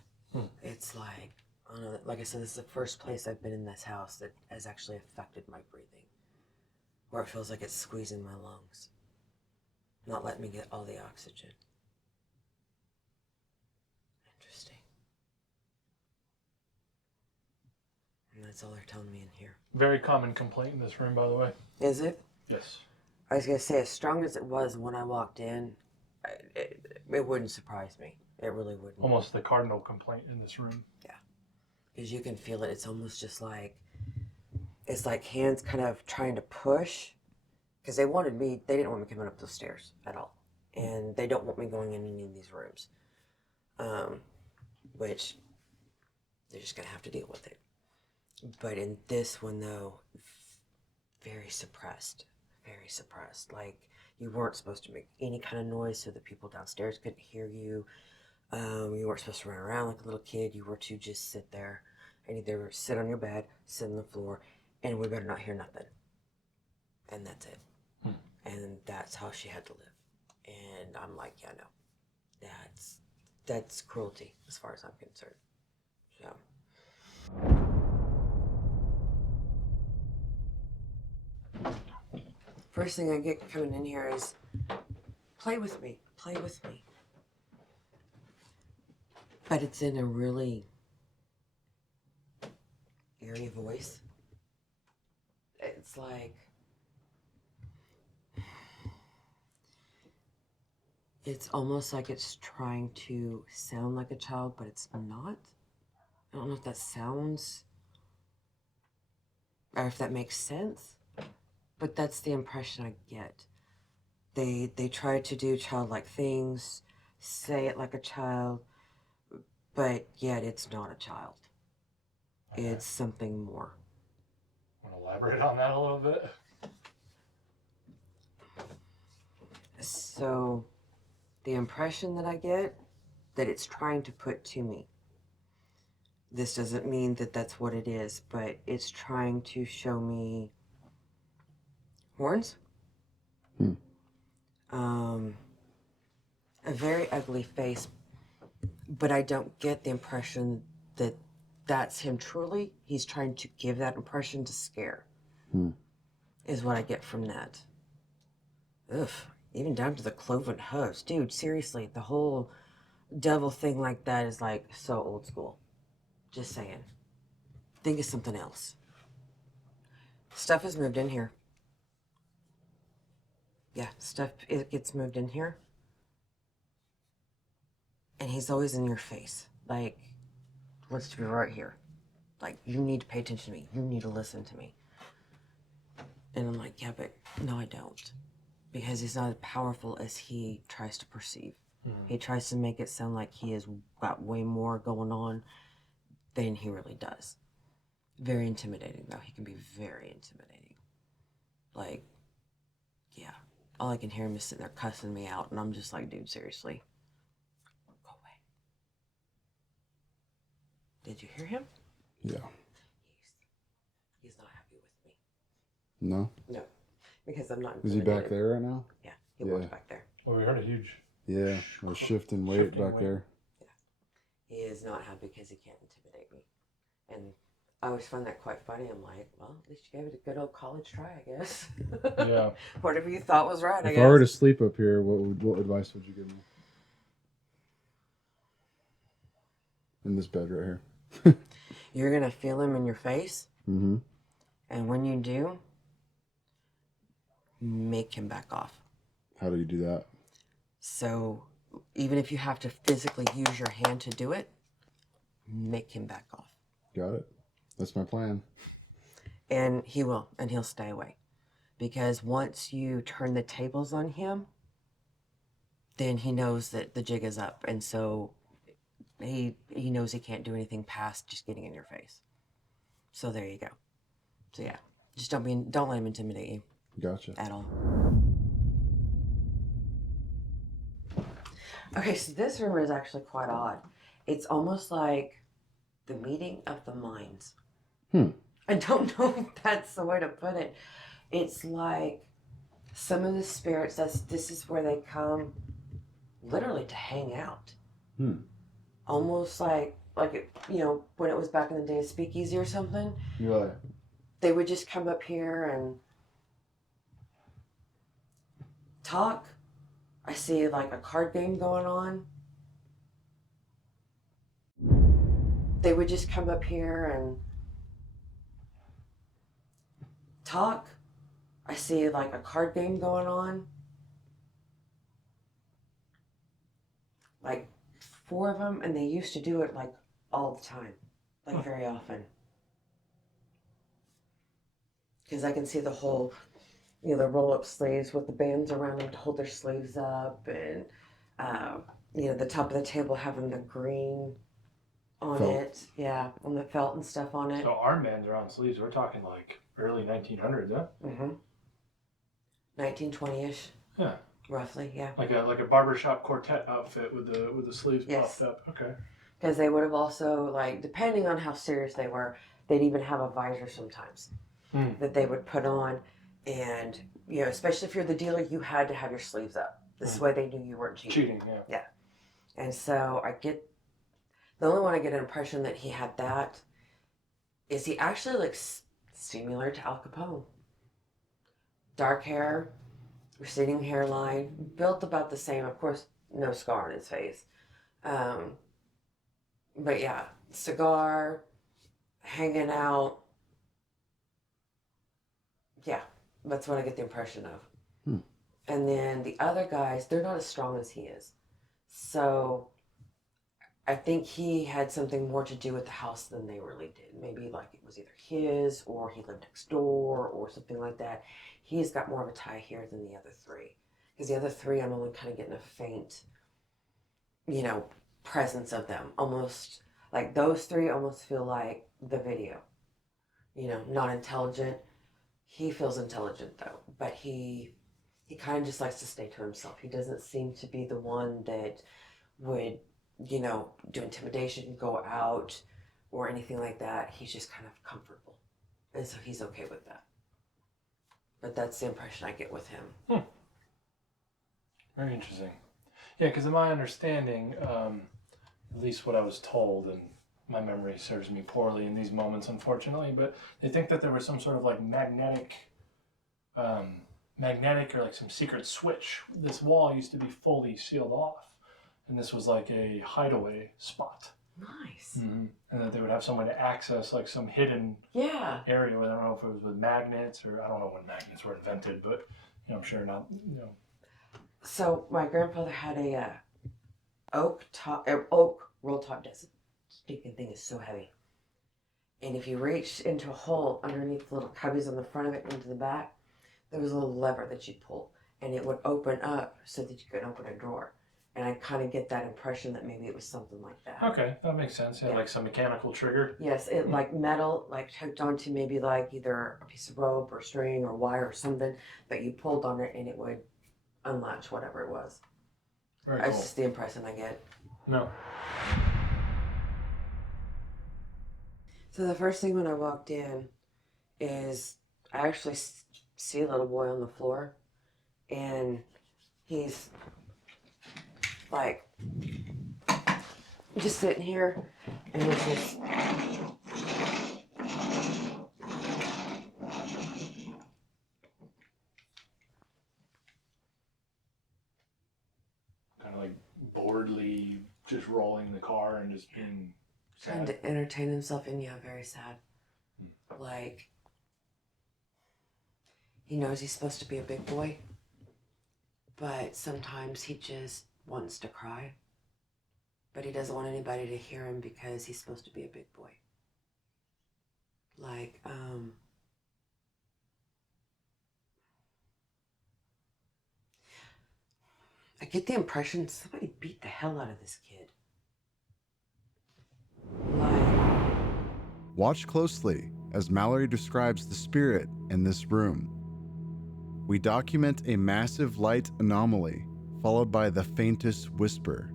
It's like, I don't know, like I said, this is the first place I've been in this house that has actually affected my breathing, where it feels like it's squeezing my lungs, not letting me get all the oxygen. Interesting. And that's all they're telling me in here. Very common complaint in this room, by the way. Is it? Yes. I was going to say, as strong as it was when I walked in, it wouldn't surprise me. It really wouldn't. Almost the cardinal complaint in this room. Yeah. Because you can feel it. It's almost just like it's like hands kind of trying to push, because they didn't want me coming up those stairs at all. And they don't want me going in any of these rooms. Which they're just going to have to deal with it. But in this one, though, very suppressed. Very suppressed. Like, you weren't supposed to make any kind of noise so the people downstairs couldn't hear you. You weren't supposed to run around like a little kid. You were to just sit there and either sit on your bed, sit on the floor, and we better not hear nothing. And that's it. And that's how she had to live. And I'm like, yeah, no. That's cruelty as far as I'm concerned. So first thing I get coming in here is play with me. But it's in a really eerie voice. It's like, it's almost like it's trying to sound like a child, but it's not. I don't know if that sounds, or if that makes sense, but that's the impression I get. They try to do childlike things, say it like a child, but yet it's not a child. Okay. It's something more. Want to elaborate on that a little bit? So, the impression that I get, that it's trying to put to me. This doesn't mean that that's what it is, but it's trying to show me horns. A very ugly face, but I don't get the impression that that's him truly. He's trying to give that impression to scare, is what I get from that. Ugh, even down to the cloven hooves. Dude, seriously, the whole devil thing like that is like so old school. Just saying. Think of something else. Stuff is moved in here. Yeah, it gets moved in here. And he's always in your face. Like, wants to be right here. Like, you need to pay attention to me. You need to listen to me. And I'm like, yeah, but no, I don't. Because he's not as powerful as he tries to perceive. He tries to make it sound like he has got way more going on than he really does. Very intimidating, though. He can be very intimidating. Like, yeah. All I can hear him is sitting there cussing me out, and I'm just like, dude, seriously. Go away. Did you hear him? Yeah. He's not happy with me. No? No. Because I'm not Is he back there right now? Yeah, he walked back there. Well, we heard a huge... Yeah, a shift in weight back there. Yeah. He is not happy because he can't intimidate me. And I always find that quite funny. I'm like, well, at least you gave it a good old college try, I guess. Yeah. Whatever you thought was right, I guess. If I were to sleep up here, what advice would you give me? In this bed right here. You're going to feel him in your face. Mm-hmm. And when you do, make him back off. How do you do that? So even if you have to physically use your hand to do it, make him back off. Got it. That's my plan. And he will, and he'll stay away. Because once you turn the tables on him, then he knows that the jig is up. And so he knows he can't do anything past just getting in your face. So there you go. So yeah, just don't let him intimidate you. Gotcha. At all. Okay, so this room is actually quite odd. It's almost like the meeting of the minds. I don't know if that's the way to put it. It's like some of the spirits, this is where they come literally to hang out. Almost like when it was back in the day of Speakeasy or something. Yeah. They would just come up here and talk. I see like a card game going on. They would just come up here and talk. I see like a card game going on. Like 4 of them, and they used to do it like all the time, like very often. because I can see the whole, the roll-up sleeves with the bands around them to hold their sleeves up, and the top of the table having the green on Felt. it, on the felt and stuff on it. So armbands are on sleeves. We're talking like early 1900s, huh? 1920-ish. Yeah. Roughly, yeah. Like a barbershop quartet outfit with the sleeves Yes. puffed up. Okay. Because they would have also, like, depending on how serious they were, they'd even have a visor sometimes that they would put on. And, especially if you're the dealer, you had to have your sleeves up. This way they knew you weren't cheating. Cheating, yeah. Yeah. And so the only one I get an impression that he had that is he actually looks similar to Al Capone. Dark hair, receding hairline, built about the same. Of course, no scar on his face. But yeah, cigar, hanging out. Yeah, that's what I get the impression of. And then the other guys, they're not as strong as he is. So I think he had something more to do with the house than they really did. Maybe like it was either his or he lived next door or something like that. He's got more of a tie here than the other three. Because the other three, I'm only kind of getting a faint, presence of them. Almost like those three almost feel like the video. Not intelligent. He feels intelligent though, but he kind of just likes to stay to himself. He doesn't seem to be the one that would, do intimidation, go out, or anything like that. He's just kind of comfortable. And so he's okay with that. But that's the impression I get with him. Very interesting. Yeah, because in my understanding, at least what I was told, and my memory serves me poorly in these moments, unfortunately, but they think that there was some sort of like magnetic or like some secret switch. This wall used to be fully sealed off, and this was like a hideaway spot. Nice. And that they would have someone to access like some hidden area. Where I don't know if it was with magnets or I don't know when magnets were invented, but I'm sure not. So my grandfather had a oak roll top desk. Stinking thing is so heavy. And if you reached into a hole underneath the little cubbies on the front of it into the back, there was a little lever that you pull, and it would open up so that you could open a drawer. And I kind of get that impression that maybe it was something like that. Okay, that makes sense. Yeah, like some mechanical trigger. Yes, it like metal, like hooked onto maybe like either a piece of rope or string or wire or something that you pulled on it and it would unlatch whatever it was. Very cool. That's just the impression I get. No. So the first thing when I walked in is I actually see a little boy on the floor, and he's like just sitting here, and it's just kind of like boredly just rolling the car and just being trying to entertain himself, and very sad. Like, he knows he's supposed to be a big boy, but sometimes he just wants to cry. But he doesn't want anybody to hear him because he's supposed to be a big boy. Like, I get the impression somebody beat the hell out of this kid. Watch closely as Mallory describes the spirit in this room. We document a massive light anomaly followed by the faintest whisper.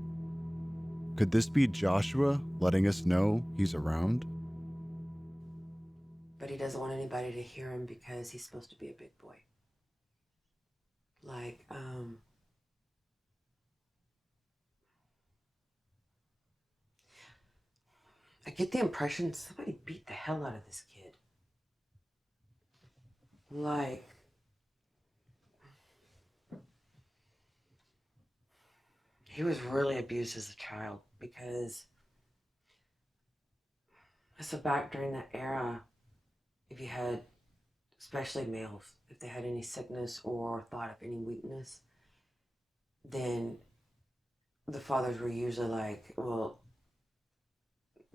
Could this be Joshua letting us know he's around? But he doesn't want anybody to hear him because he's supposed to be a big boy. Like, I get the impression somebody beat the hell out of this kid. Like, he was really abused as a child because, so back during that era, if you had, especially males, if they had any sickness or thought of any weakness, then the fathers were usually like, well,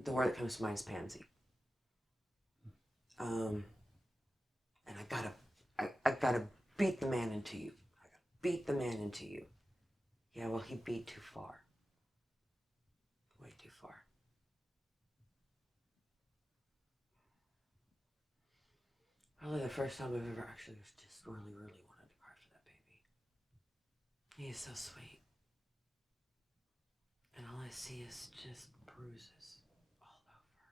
the word that comes to mind is pansy. And I gotta beat the man into you. I gotta beat the man into you. Yeah, well, he beat too far. Way too far. Probably the first time I've ever actually just really, really wanted to cry for that baby. He is so sweet. And all I see is just bruises all over.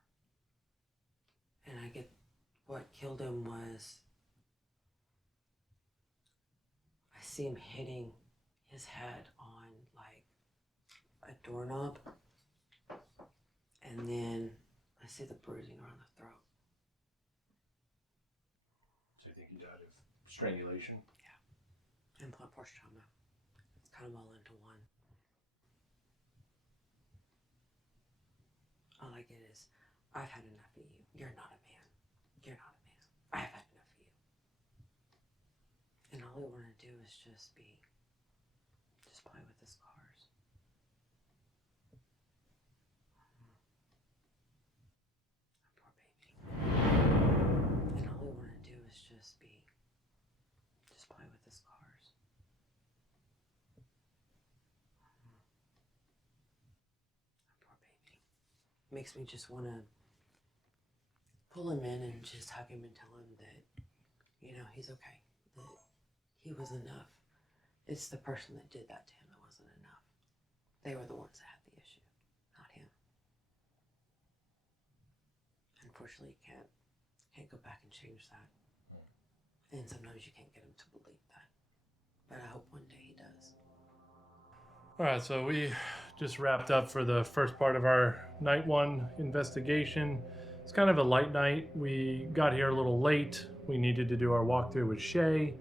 And I get what killed him was I see him hitting his head on like a doorknob. And then I see the bruising around the throat. So you think he died of strangulation? Yeah. And blunt force trauma. It's kind of all into one. All I get is, I've had enough of you. You're not a man. You're not a man. I've had enough of you. And all I want to do is just play with his cars. Poor baby. And all I want to do is just play with his cars. Poor baby. Makes me just want to pull him in and just hug him and tell him that, he's okay. That he was enough. It's the person that did that to him that wasn't enough. They were the ones that had the issue, not him. Unfortunately, you can't go back and change that. And sometimes you can't get him to believe that. But I hope one day he does. All right, so we just wrapped up for the first part of our night one investigation. It's kind of a light night. We got here a little late. We needed to do our walkthrough with Shay,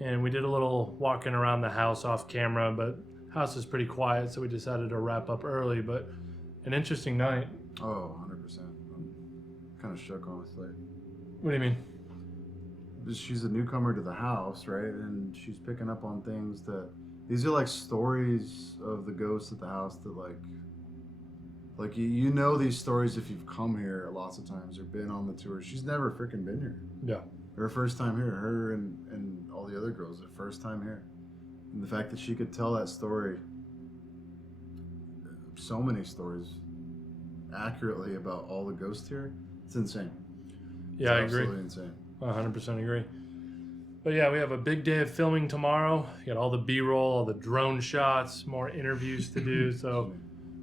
and we did a little walking around the house off camera, but house is pretty quiet, so we decided to wrap up early. But an interesting night. Oh, 100%. I'm kind of shook, honestly. What do you mean? She's a newcomer to the house, right? And she's picking up on things that these are like stories of the ghosts at the house that like you know these stories if you've come here lots of times or been on the tour. She's never freaking been here. Yeah. Her first time here. Her and all the other girls, their first time here. And the fact that she could tell that story, so many stories, accurately about all the ghosts here, it's insane. Yeah, I It's agree. absolutely insane. 100% agree. But yeah, we have a big day of filming tomorrow. You got all the B-roll, all the drone shots, more interviews to do. So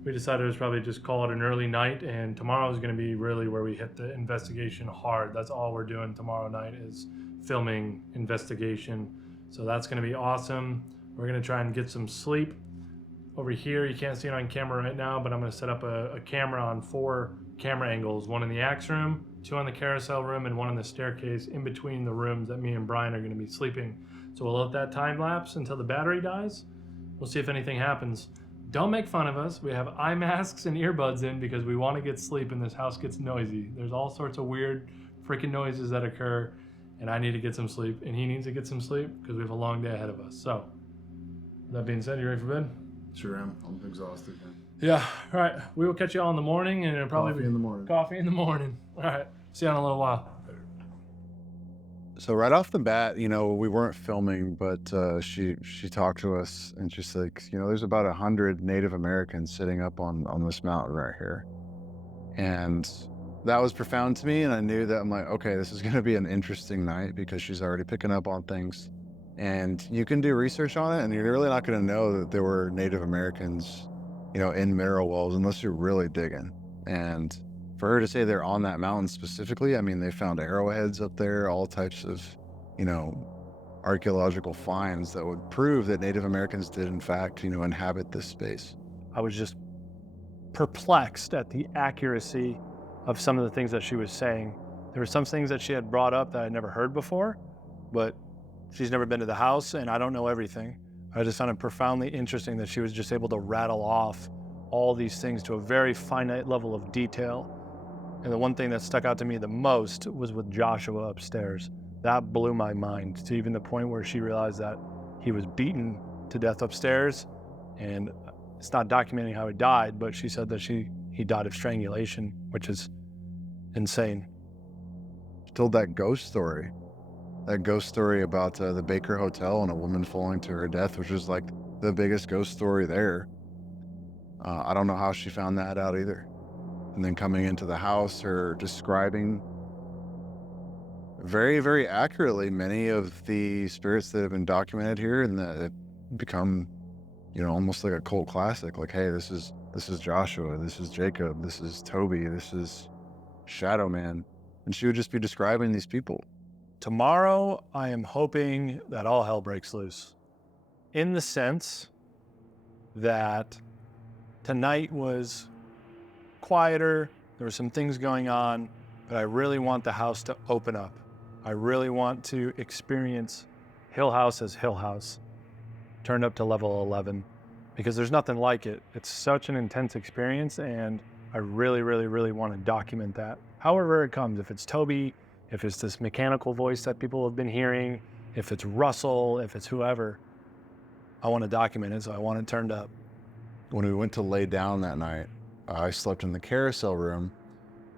we decided it was probably just call it an early night, and tomorrow is going to be really where we hit the investigation hard. That's all we're doing tomorrow night is filming investigation. So that's going to be awesome. We're going to try and get some sleep. Over here, you can't see it on camera right now, but I'm going to set up a camera on 4 camera angles, one in the axe room, 2 in the carousel room, and 1 in the staircase in between the rooms that me and Brian are going to be sleeping. So we'll let that time lapse until the battery dies. We'll see if anything happens. Don't make fun of us. We have eye masks and earbuds in because we want to get sleep and this house gets noisy. There's all sorts of weird freaking noises that occur, and I need to get some sleep, and he needs to get some sleep because we have a long day ahead of us. So, that being said, you ready for bed? Sure am. I'm exhausted, man. Yeah. All right. We will catch you all in the morning, and it'll probably Coffee be in the morning. coffee in the morning. All right. See you in a little while. So right off the bat, we weren't filming, but she talked to us and she's like, there's about 100 Native Americans sitting up on this mountain right here. And that was profound to me. And I knew that I'm like, okay, this is going to be an interesting night because she's already picking up on things. And you can do research on it, and you're really not going to know that there were Native Americans, in mineral wells unless you're really digging. And for her to say they're on that mountain specifically, I mean, they found arrowheads up there, all types of, archaeological finds that would prove that Native Americans did, in fact, inhabit this space. I was just perplexed at the accuracy of some of the things that she was saying. There were some things that she had brought up that I'd never heard before, but she's never been to the house, and I don't know everything. I just found it profoundly interesting that she was just able to rattle off all these things to a very finite level of detail. And the one thing that stuck out to me the most was with Joshua upstairs. That blew my mind, to even the point where she realized that he was beaten to death upstairs. And it's not documenting how he died, but she said that he died of strangulation, which is insane. She told that ghost story. that ghost story about the Baker Hotel and a woman falling to her death, which was like the biggest ghost story there. I don't know how she found that out either. And then coming into the house, her describing very, very accurately many of the spirits that have been documented here, and that have become, almost like a cult classic. Like, hey, this is Joshua, this is Jacob, this is Toby, this is Shadow Man. And she would just be describing these people. Tomorrow, I am hoping that all hell breaks loose. In the sense that tonight was quieter, there were some things going on, but I really want the house to open up. I really want to experience Hill House as Hill House, turned up to level 11, because there's nothing like it. It's such an intense experience, and I really, really, really want to document that. However it comes, if it's Toby, if it's this mechanical voice that people have been hearing, if it's Russell, if it's whoever, I want to document it, so I want it turned up. When we went to lay down that night, I slept in the carousel room,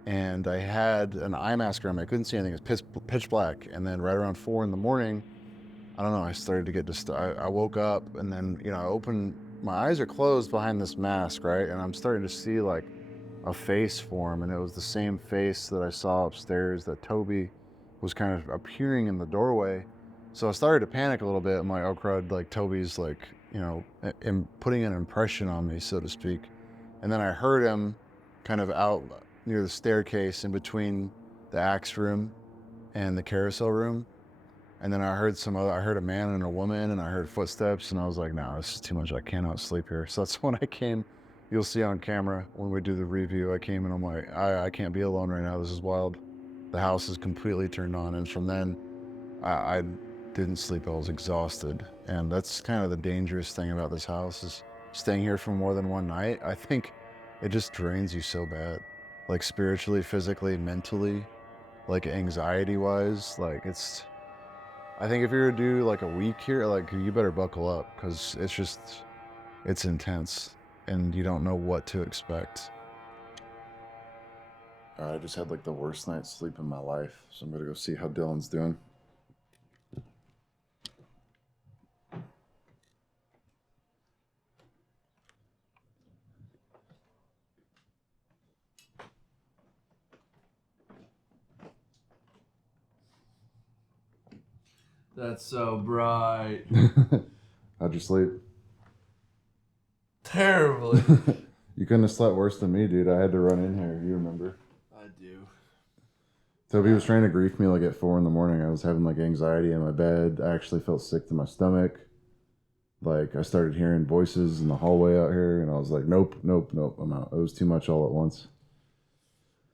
and I had an eye mask around me. I couldn't see anything. It was pitch black. And then right around 4 in the morning, I don't know, I started to get I woke up, and then, I opened, my eyes are closed behind this mask, right? And I'm starting to see like a face form, and it was the same face that I saw upstairs that Toby was kind of appearing in the doorway. So I started to panic a little bit. I'm like, oh crud, like Toby's like, putting an impression on me, so to speak. And then I heard him kind of out near the staircase in between the axe room and the carousel room. And then I heard a man and a woman, and I heard footsteps, and I was like, no, this is too much. I cannot sleep here. So that's when I came. You'll see on camera when we do the review, I came and I'm like, I can't be alone right now. This is wild. The house is completely turned on. And from then, I didn't sleep. I was exhausted. And that's kind of the dangerous thing about this house, is staying here for more than one night. I think it just drains you so bad, like spiritually, physically, mentally, like anxiety wise. Like I think if you were to do like a week here, like you better buckle up, because it's intense and you don't know what to expect. I just had like the worst night's sleep in my life, so I'm gonna go see how Dylan's doing. That's so bright. How'd you sleep? Terribly. You couldn't have slept worse than me, dude. I had to run in here. You remember? I do. Toby was trying to grief me like at 4 in the morning. I was having like anxiety in my bed. I actually felt sick to my stomach. Like I started hearing voices in the hallway out here, and I was like, nope, I'm out. It was too much all at once.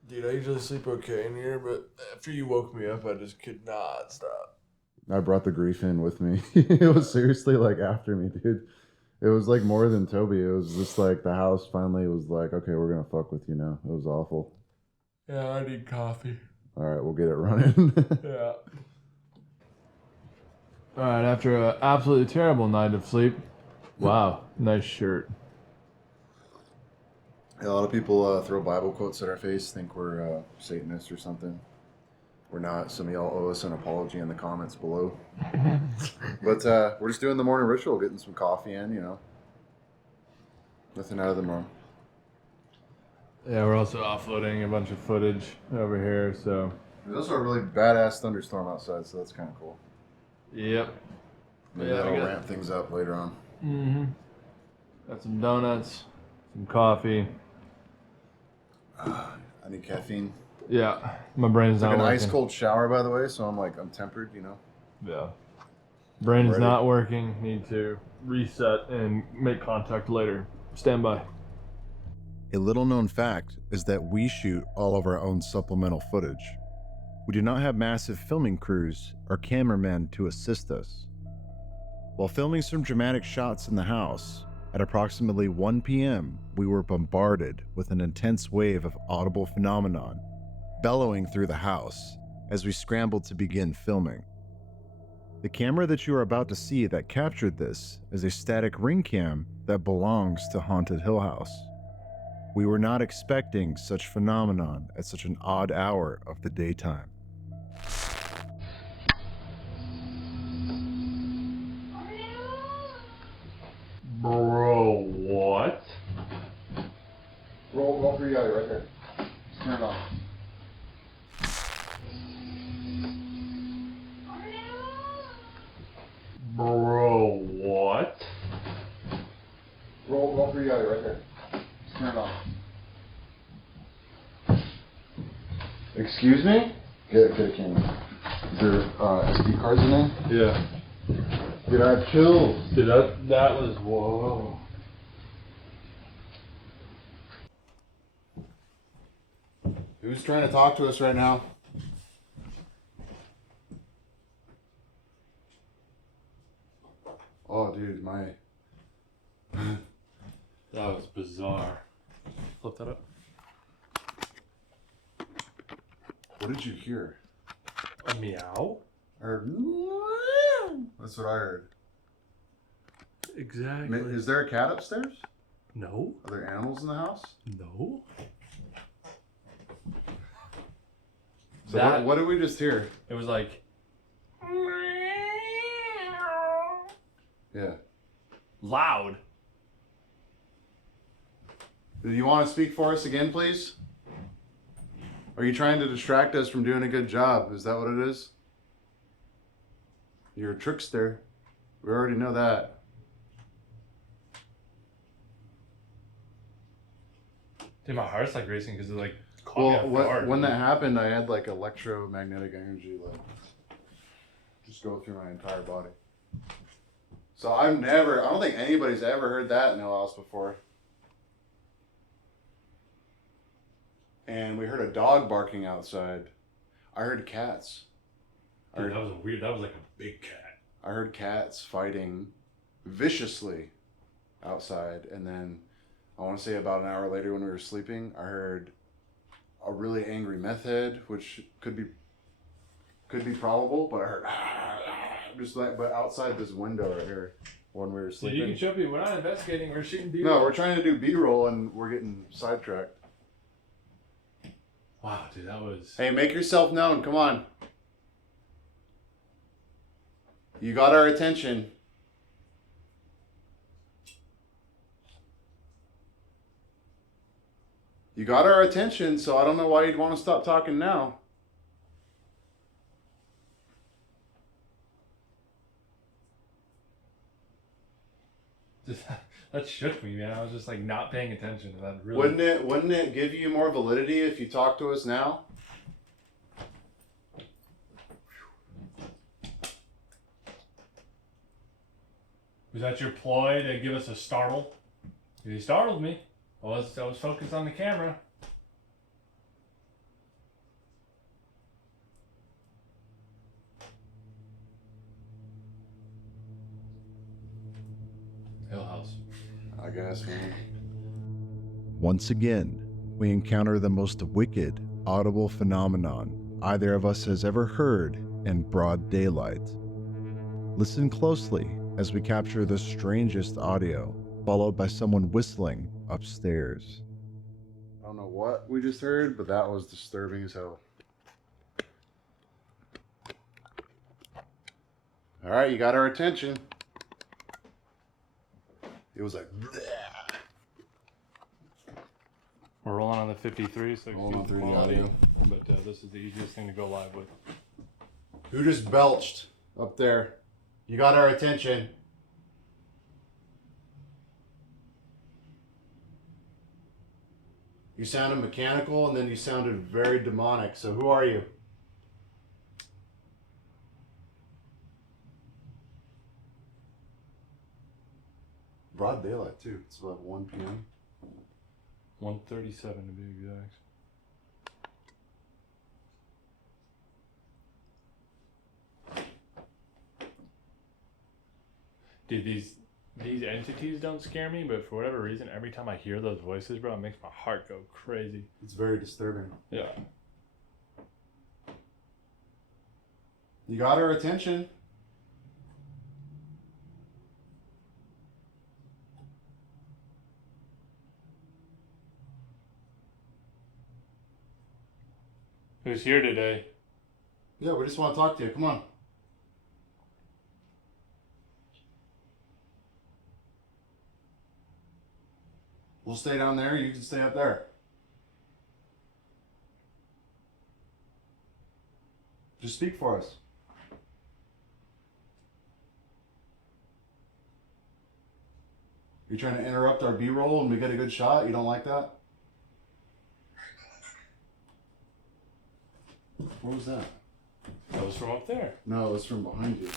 Dude, I usually sleep okay in here, but after you woke me up, I just could not stop. I brought the grief in with me. It was seriously like after me, dude. It was like more than Toby. It was just like the house finally was like, okay, we're going to fuck with you now. It was awful. Yeah, I need coffee. All right, we'll get it running. Yeah. All right, after an absolutely terrible night of sleep. Wow, nice shirt. A lot of people throw Bible quotes at our face, think we're Satanists or something. We're not. Some of y'all owe us an apology in the comments below. But we're just doing the morning ritual, getting some coffee in, Nothing out of the norm. Yeah, we're also offloading a bunch of footage over here, so. There's also a really badass thunderstorm outside, so that's kind of cool. Yep. Maybe Yeah, that'll ramp things up later on. Mm-hmm. Got some donuts, some coffee. I need caffeine. Yeah, my brain's It's like not an working. ice cold shower, by the way, so I'm tempered, Yeah. Brain is Ready? not working. Need to reset and make contact later. Stand by. A little known fact is that we shoot all of our own supplemental footage. We do not have massive filming crews or cameramen to assist us. While filming some dramatic shots in the house, at approximately 1 p.m., we were bombarded with an intense wave of audible phenomenon bellowing through the house as we scrambled to begin filming. The camera that you are about to see that captured this is a static ring cam that belongs to Haunted Hill House. We were not expecting such phenomenon at such an odd hour of the daytime. Bro, what? Roll for you right there. Just turn it off. Bro, what? Roll for you right there. Just turn it off. Excuse me? Get a camera. Is there SD cards in there? Yeah. Dude, I have chills. Dude, that was, whoa. Who's trying to talk to us right now? Oh, dude, my... That was bizarre. Flip that up. What did you hear? A meow? I heard... That's what I heard. Exactly. Is there a cat upstairs? No. Are there animals in the house? No. So what did we just hear? It was like... Yeah. Loud. Do you want to speak for us again, please? Are you trying to distract us from doing a good job? Is that what it is? You're a trickster. We already know that. Dude, my heart's like racing because it like caught me off guard. When that happened, I had like electromagnetic energy like just go through my entire body. So I don't think anybody's ever heard that in the house before. And we heard a dog barking outside. I heard cats. Dude, that was weird. That was like a big cat. I heard cats fighting viciously outside. And then I want to say about an hour later when we were sleeping, I heard a really angry meth head, which could be probable, but I heard just like, but outside this window right here when we were So sleeping. you can show people we're not investigating, we're shooting B-roll. No, we're trying to do B-roll and we're getting sidetracked. Wow, dude, that was... Hey, make yourself known. Come on. You got our attention. You got our attention, so I don't know why you'd want to stop talking now. That shook me, man. I was just like not paying attention to that. Really. Wouldn't it give you more validity if you talk to us now? Was that your ploy to give us a startle? You startled me. I was focused on the camera. Hill House. I guess, man. Once again, we encounter the most wicked audible phenomenon either of us has ever heard in broad daylight. Listen closely as we capture the strangest audio, followed by someone whistling upstairs. I don't know what we just heard, but that was disturbing as hell. All right, you got our attention. It was like, bleh. We're rolling on the 53, so Rolling excuse through the the quality, audio. but this is the easiest thing to go live with. Who just belched up there? You got our attention. You sounded mechanical and then you sounded very demonic. So who are you? Broad daylight too. It's about 1 p.m. 1:37 to be exact. Dude, these entities don't scare me, but for whatever reason, every time I hear those voices, bro, it makes my heart go crazy. It's very disturbing. Yeah. You got our attention. Who's here today? Yeah, we just want to talk to you. Come on. We'll stay down there. You can stay up there. Just speak for us. You're trying to interrupt our B-roll and we get a good shot? You don't like that? What was that? That was from up there. No, it was from behind you.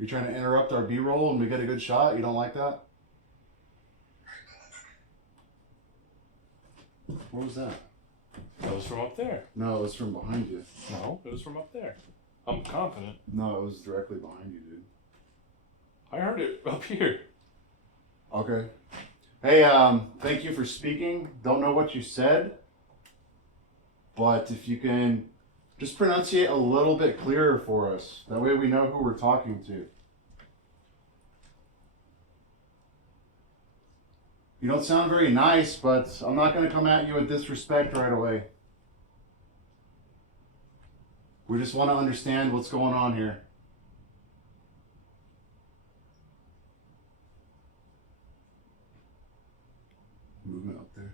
You're trying to interrupt our B-roll and we get a good shot? You don't like that? What was that? That was from up there. No, it was from behind you. No, it was from up there. I'm confident. No, it was directly behind you, dude. I heard it up here. Okay. Hey, thank you for speaking. Don't know what you said, but if you can just pronunciate a little bit clearer for us. That way we know who we're talking to. You don't sound very nice, but I'm not going to come at you with disrespect right away. We just want to understand what's going on here. Movement up there.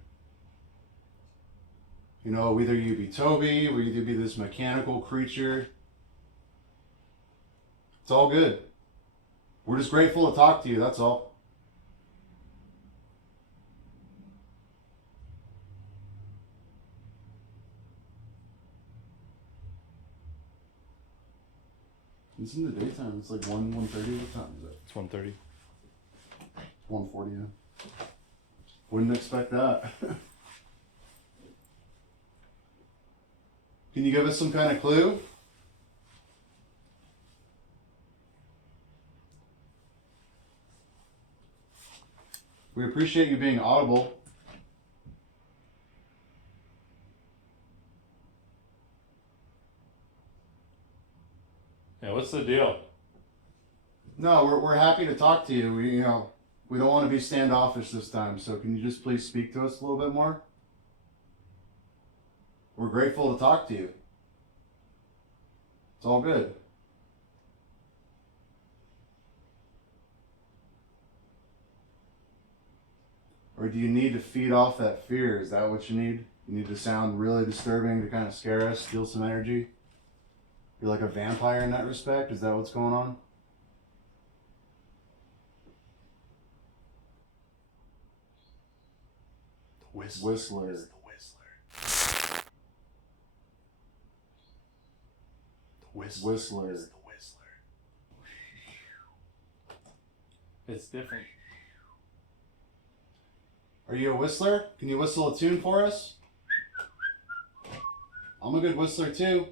You know, either you be Toby, or either be this mechanical creature. It's all good. We're just grateful to talk to you, that's all. It's in the daytime. It's like 1:30. What time is it? It's 1:30. 1:40. Yeah. Wouldn't expect that. Can you give us some kind of clue? We appreciate you being audible. Yeah, what's the deal? No, we're happy to talk to you. We don't want to be standoffish this time. So can you just please speak to us a little bit more? We're grateful to talk to you. It's all good. Or do you need to feed off that fear? Is that what you need? You need to sound really disturbing to kind of scare us, steal some energy? You're like a vampire in that respect? Is that what's going on? Whistler. Is the Whistler. The Whistler. Is the Whistler. It's different. Are you a whistler? Can you whistle a tune for us? I'm a good whistler too.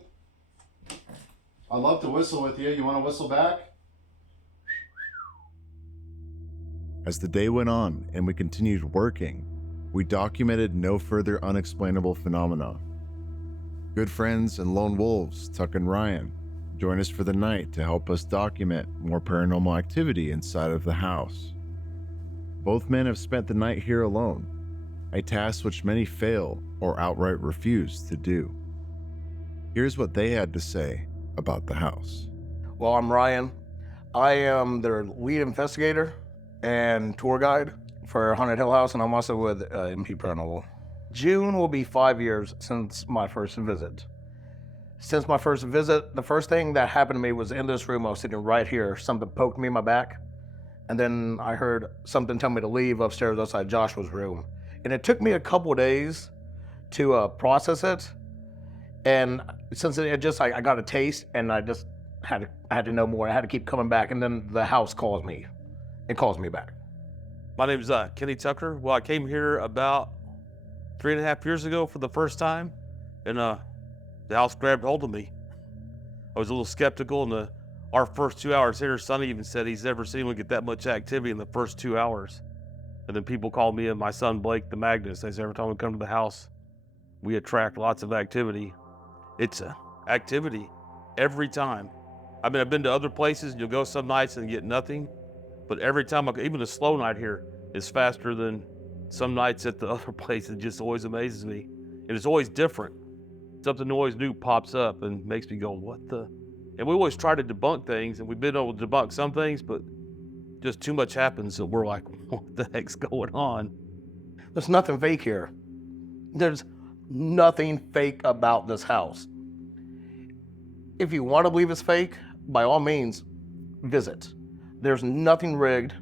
I'd love to whistle with you. You want to whistle back? As the day went on and we continued working, we documented no further unexplainable phenomena. Good friends and lone wolves, Tuck and Ryan, joined us for the night to help us document more paranormal activity inside of the house. Both men have spent the night here alone, a task which many fail or outright refuse to do. Here's what they had to say about the house. Well, I'm Ryan. I am their lead investigator and tour guide for Haunted Hill House, and I'm also with MP Paranormal. June will be 5 years since my first visit. Since my first visit, the first thing that happened to me was in this room. I was sitting right here. Something poked me in my back, and then I heard something tell me to leave upstairs outside Joshua's room. And it took me a couple days to process it. And since I got a taste, and I just had to know more. I had to keep coming back, and then the house calls me. It calls me back. My name is Kenny Tucker. Well, I came here about 3.5 years ago for the first time, and the house grabbed hold of me. I was a little skeptical, and our first 2 hours here, Sonny even said he's never seen one get that much activity in the first 2 hours. And then people called me and my son Blake the Magnus. They said every time we come to the house, we attract lots of activity. It's activity every time. I mean, I've been to other places, and you'll go some nights and get nothing. But every time, even a slow night here is faster than some nights at the other place. It just always amazes me. And it's always different. Something always new pops up and makes me go, what the? And we always try to debunk things, and we've been able to debunk some things, but just too much happens that we're like, what the heck's going on? There's nothing fake here. There's nothing fake about this house. If you want to believe it's fake, by all means, visit. There's nothing rigged.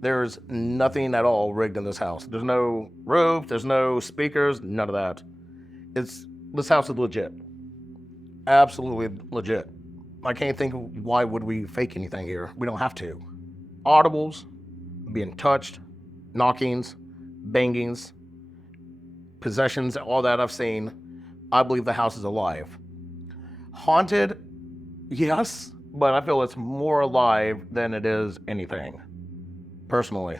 There's nothing at all rigged in this house. There's no roof, there's no speakers, none of that. This house is legit. Absolutely legit. I can't think of why would we fake anything here. We don't have to. Audibles, being touched, knockings, bangings, possessions, all that I've seen. I believe the house is alive. Haunted, yes, but I feel it's more alive than it is anything, personally.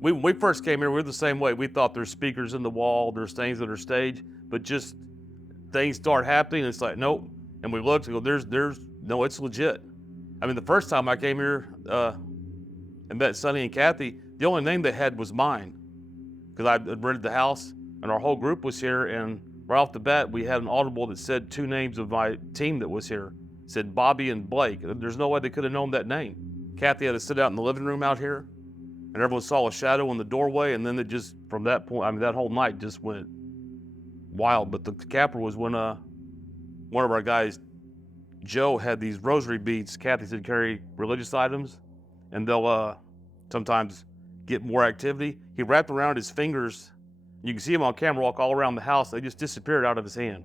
When we first came here, we were the same way. We thought there's speakers in the wall, there's things that are staged, but just things start happening, and it's like, nope. And we looked and go, there's no, it's legit. I mean, the first time I came here and met Sonny and Kathy, the only name they had was mine, because I had rented the house, and our whole group was here, and right off the bat, we had an audible that said 2 names of my team that was here. It said Bobby and Blake. There's no way they could have known that name. Kathy had to sit out in the living room out here, and everyone saw a shadow in the doorway, and then it just, from that point, I mean, that whole night just went wild. But the capper was when one of our guys, Joe, had these rosary beads. Kathy said carry religious items, and they'll sometimes get more activity. He wrapped around his fingers. You can see him on camera walk all around the house. They just disappeared out of his hand.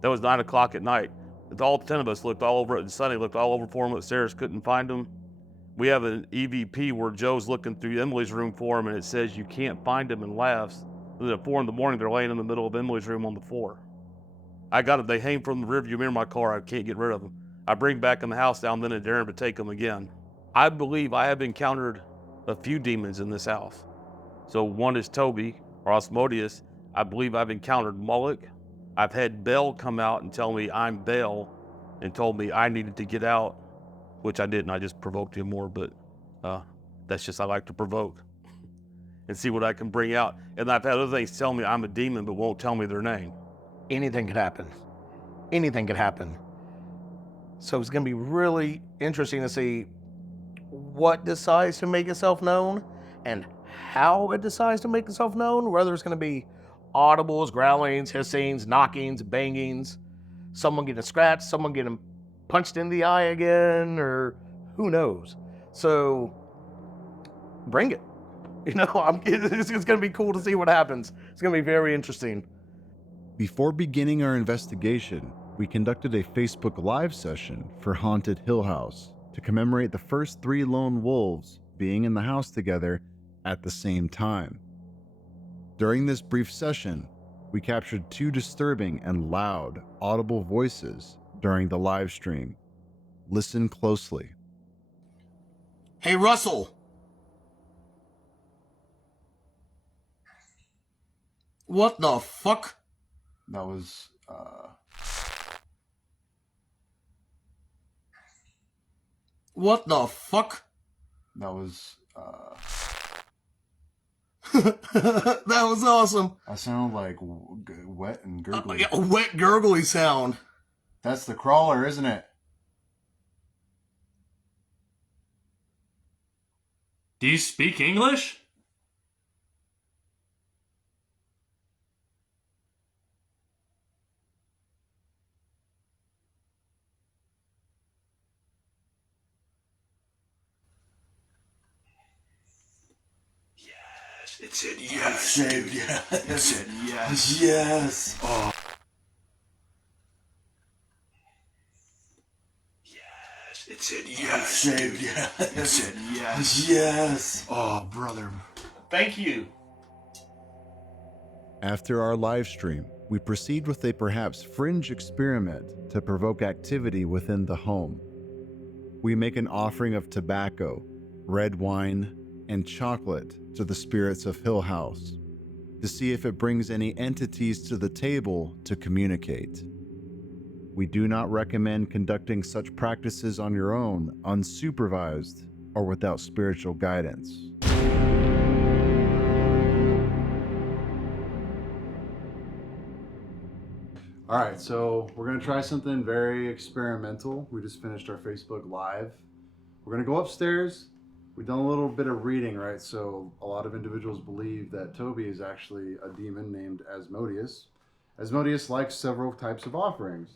That was 9 o'clock at night. All 10 of us looked all over it, and Sonny looked all over for him upstairs, couldn't find him. We have an EVP where Joe's looking through Emily's room for him, and it says you can't find him, and laughs. And then at 4 in the morning, they're laying in the middle of Emily's room on the floor. I got them. They hang from the rearview mirror of my car. I can't get rid of them. I bring back in the house down then and Darren to take them again. I believe I have encountered a few demons in this house. So one is Toby, or Osmodeus. I believe I've encountered Moloch. I've had Bell come out and tell me I'm Bell, and told me I needed to get out, which I didn't. I just provoked him more, but that's just, I like to provoke and see what I can bring out. And I've had other things tell me I'm a demon, but won't tell me their name. Anything could happen. Anything could happen. So it's gonna be really interesting to see what decides to make itself known and how it decides to make itself known, whether it's gonna be audibles, growlings, hissings, knockings, bangings, someone getting scratched, someone getting punched in the eye again, or who knows. So bring it. You know, it's gonna be cool to see what happens. It's gonna be very interesting. Before beginning our investigation, we conducted a Facebook Live session for Haunted Hill House to commemorate the first 3 lone wolves being in the house together at the same time. During this brief session, we captured 2 disturbing and loud, audible voices during the live stream. Listen closely. Hey, Russell. What the fuck? That was, What the fuck? that was, That was awesome. I sound like wet and gurgly. Yeah, a wet gurgly sound. That's the crawler, isn't it? Do you speak English? It said yes, dude. Yes. It said yes. Yes. Oh. Yes. It said yes, dude. It said yes. Yes. Oh, brother. Thank you. After our live stream, we proceed with a perhaps fringe experiment to provoke activity within the home. We make an offering of tobacco, red wine, and chocolate to the spirits of Hill House to see if it brings any entities to the table to communicate. We do not recommend conducting such practices on your own, unsupervised, or without spiritual guidance. All right, so we're gonna try something very experimental. We just finished our Facebook Live. We're gonna go upstairs. we've done a little bit of reading, right? So a lot of individuals believe that Toby is actually a demon named Asmodeus. Asmodeus likes several types of offerings.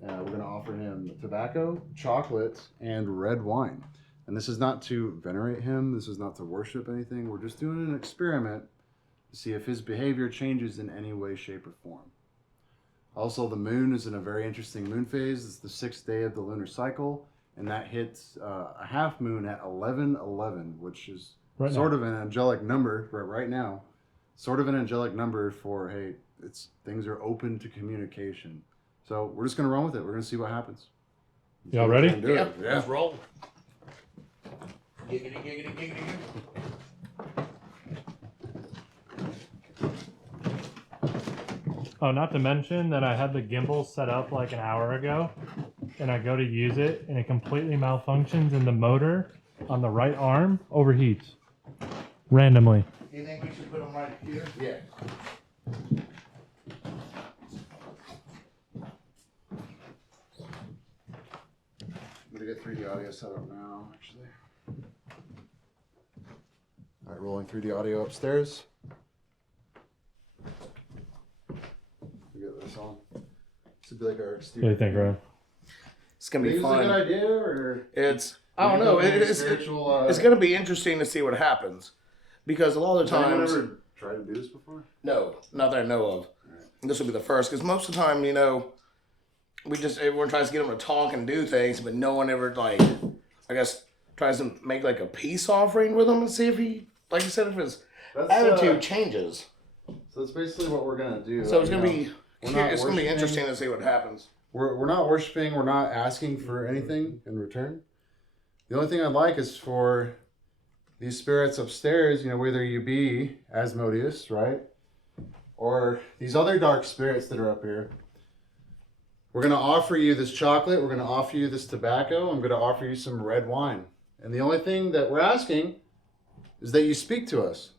We're going to offer him tobacco, chocolate, and red wine. And this is not to venerate him. This is not to worship anything. We're just doing an experiment to see if his behavior changes in any way, shape, or form. Also, the moon is in a very interesting moon phase. It's the 6th day of the lunar cycle, and that hits a half moon at 11:11, which is sort of an angelic number right now. Sort of an angelic number for, hey, things are open to communication. So we're just going to run with it. We're going to see what happens. Y'all ready? Yeah. Let's roll. Giggity, giggity, giggity, Oh, not to mention that I had the gimbal set up like an hour ago, and I go to use it, and it completely malfunctions, and the motor on the right arm overheats randomly. You think we should put them right here? Yeah. I'm going to get 3D audio set up now, actually. All right, rolling 3D audio upstairs. We get this on. This would be like our What exterior. do you think, Ryan? It's gonna be Is it a fun. good idea, or I don't know. It's spiritual? gonna be interesting to see what happens, because a lot of the Has anyone times, ever tried to do this before? no, not that I know of. This will be the first, because most of the time, everyone tries to get them to talk and do things, but no one ever tries to make like a peace offering with him and see if he, like you said, if his attitude changes. So that's basically what we're gonna do. So it's gonna be not it's gonna be worshiping. interesting to see what happens. We're not worshiping. We're not asking for anything in return. The only thing I'd like is for these spirits upstairs, whether you be Asmodeus, right, or these other dark spirits that are up here. We're going to offer you this chocolate. We're going to offer you this tobacco. I'm going to offer you some red wine. And the only thing that we're asking is that you speak to us.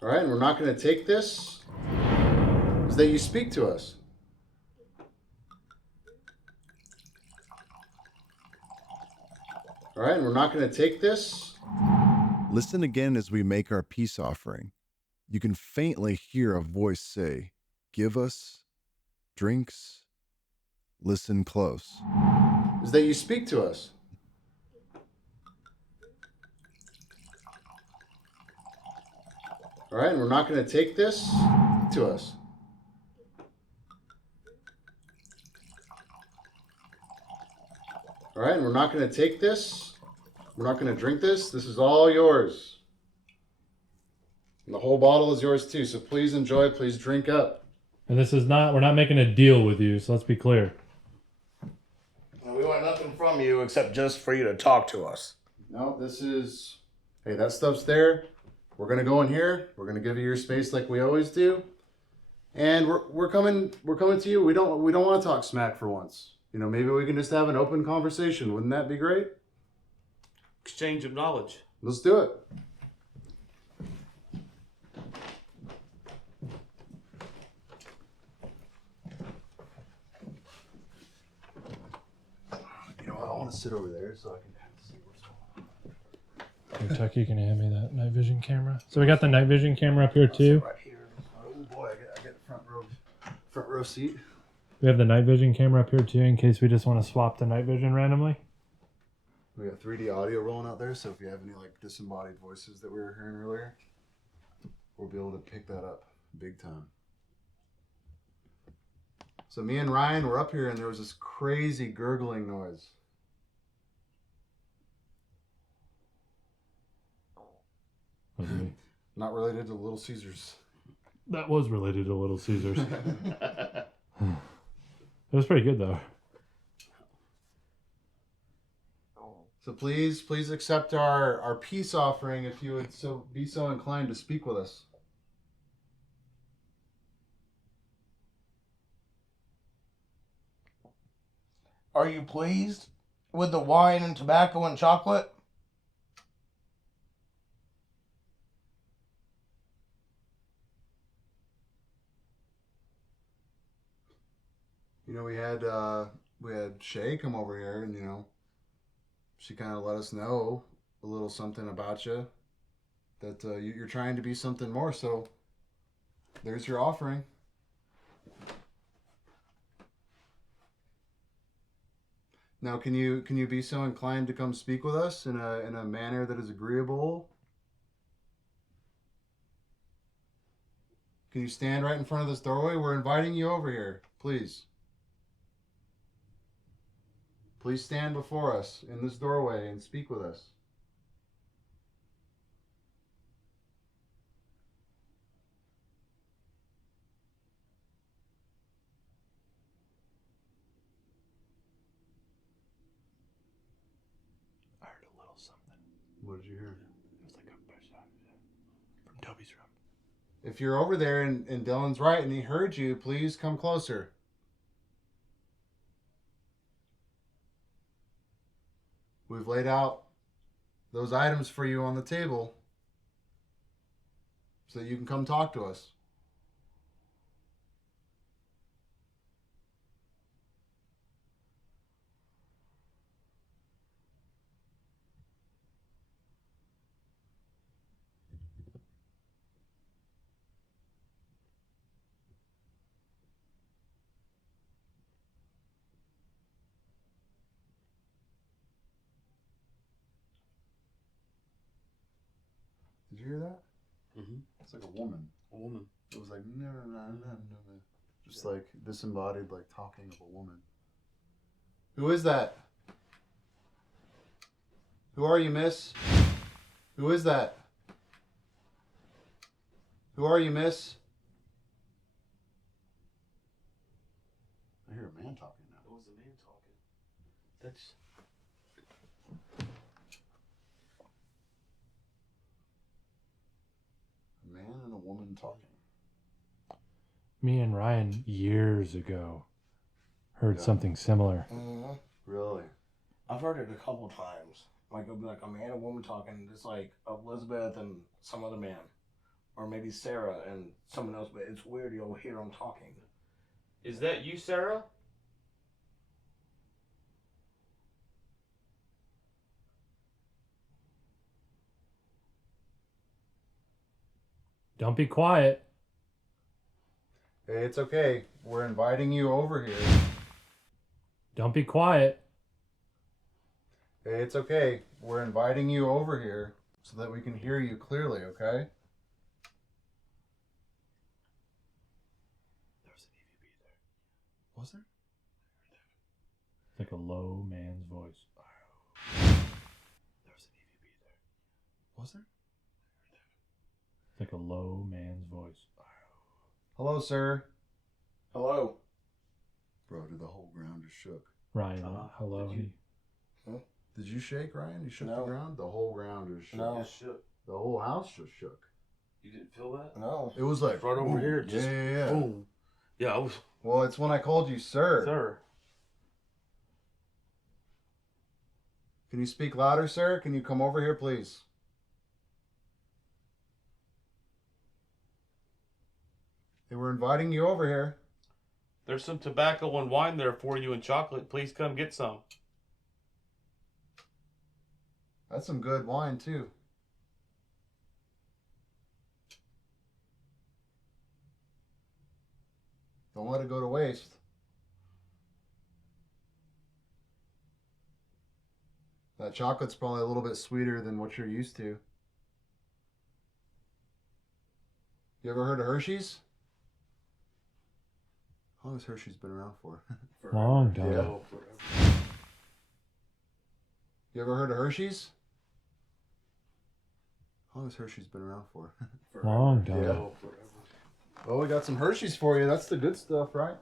All right, and we're not going to take this. Is that you speak to us. All right, and we're not going to take this. Listen again as we make our peace offering. You can faintly hear a voice say, "Give us drinks." Listen close. Is that you speak to us. All right, and we're not going to take this to us. All right, and we're not going to take this. We're not going to drink this. This is all yours. And the whole bottle is yours too. So please enjoy. Please drink up. And we're not making a deal with you, so let's be clear. We want nothing from you except just for you to talk to us. No, this is, hey, that stuff's there. We're going to go in here. We're going to give you your space like we always do. And we're coming to you. We don't want to talk smack for once. Maybe we can just have an open conversation. Wouldn't that be great? Exchange of knowledge. Let's do it. I want to sit over there so I can see what's going on. Here, Tucky, can you hand me that night vision camera? So we got the night vision camera up here too. Right here. Oh boy, I get the front row seat. We have the night vision camera up here too, in case we just want to swap the night vision randomly. We got 3D audio rolling out there, so if you have any disembodied voices that we were hearing earlier, we'll be able to pick that up big time. So me and Ryan were up here and there was this crazy gurgling noise. Not related to Little Caesars. That was related to Little Caesars. It was pretty good though. So please accept our peace offering if you would be so inclined to speak with us. Are you pleased with the wine and tobacco and chocolate? We had we had Shay come over here, and she kind of let us know a little something about you, that you're trying to be something more. So there's your offering. Now, can you be so inclined to come speak with us in a manner that is agreeable? Can you stand right in front of this doorway? We're inviting you over here, please. Please stand before us in this doorway and speak with us. I heard a little something. What did you hear? It was like a push out from Toby's room. If you're over there and Dylan's right and he heard you, please come closer. We've laid out those items for you on the table so that you can come talk to us. Did you hear that? Mm-hmm. It's like a woman. A woman. It was like, no. Just like disembodied, like talking of a woman. Who is that? Who are you, miss? Who is that? Who are you, miss? I hear a man talking now. It was a man talking. That's. A man and a woman talking. Me and Ryan years ago heard something similar. Mm-hmm. Really? I've heard it a couple times. Like it'll be like a man and a woman talking, just like Elizabeth and some other man, or maybe Sarah and someone else. But it's weird you'll hear them talking. Is that you, Sarah? Don't be quiet. Hey, it's okay. We're inviting you over here. Don't be quiet. Hey, it's okay. We're inviting you over here so that we can hear you clearly, okay? There was an EVP there. Was there? It's like a low man's voice. There was an EVP there. Was there? It's like a low man's voice. Hello, sir. Hello. Bro, dude, the whole ground just shook. Ryan, hello. Did you shake, Ryan? You shook No. the ground? The whole ground just shook. No. Shook. The whole house just shook. You didn't feel that? No. It was like Right over boom. here, just yeah. boom. Yeah, I was. Well, it's when I called you sir. Sir. Can you speak louder, sir? Can you come over here, please? They were inviting you over here. There's some tobacco and wine there for you and chocolate. Please come get some. That's some good wine, too. Don't let it go to waste. That chocolate's probably a little bit sweeter than what you're used to. You ever heard of Hershey's? How long has Hershey's been around for? Long time. Yeah. Oh, forever. You ever heard of Hershey's? How long has Hershey's been around for? Long time. Yeah. Oh, forever. Well, we got some Hershey's for you. That's the good stuff, right?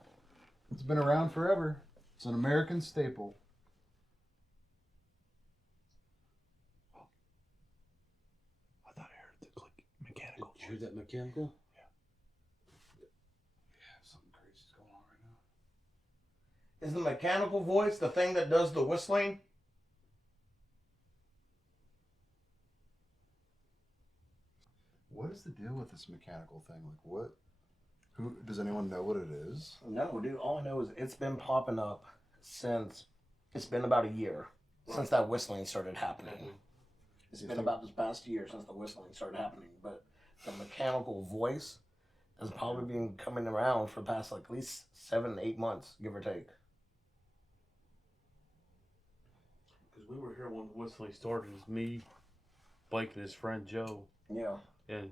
It's been around forever. It's an American staple. I thought I heard the click mechanical. Did you hear that mechanical? Yeah, something crazy's going on right now. Is the mechanical voice the thing that does the whistling? What is the deal with this mechanical thing? Like, what? Who does anyone know what it is? No, dude. All I know is it's been popping up since it's been about a year since that whistling started happening. It's been about this past year since the whistling started happening, but the mechanical voice has probably been coming around for the past like at least 7-8 months, give or take. Because we were here when the whistling started. It was me, Blake, and his friend Joe. Yeah. And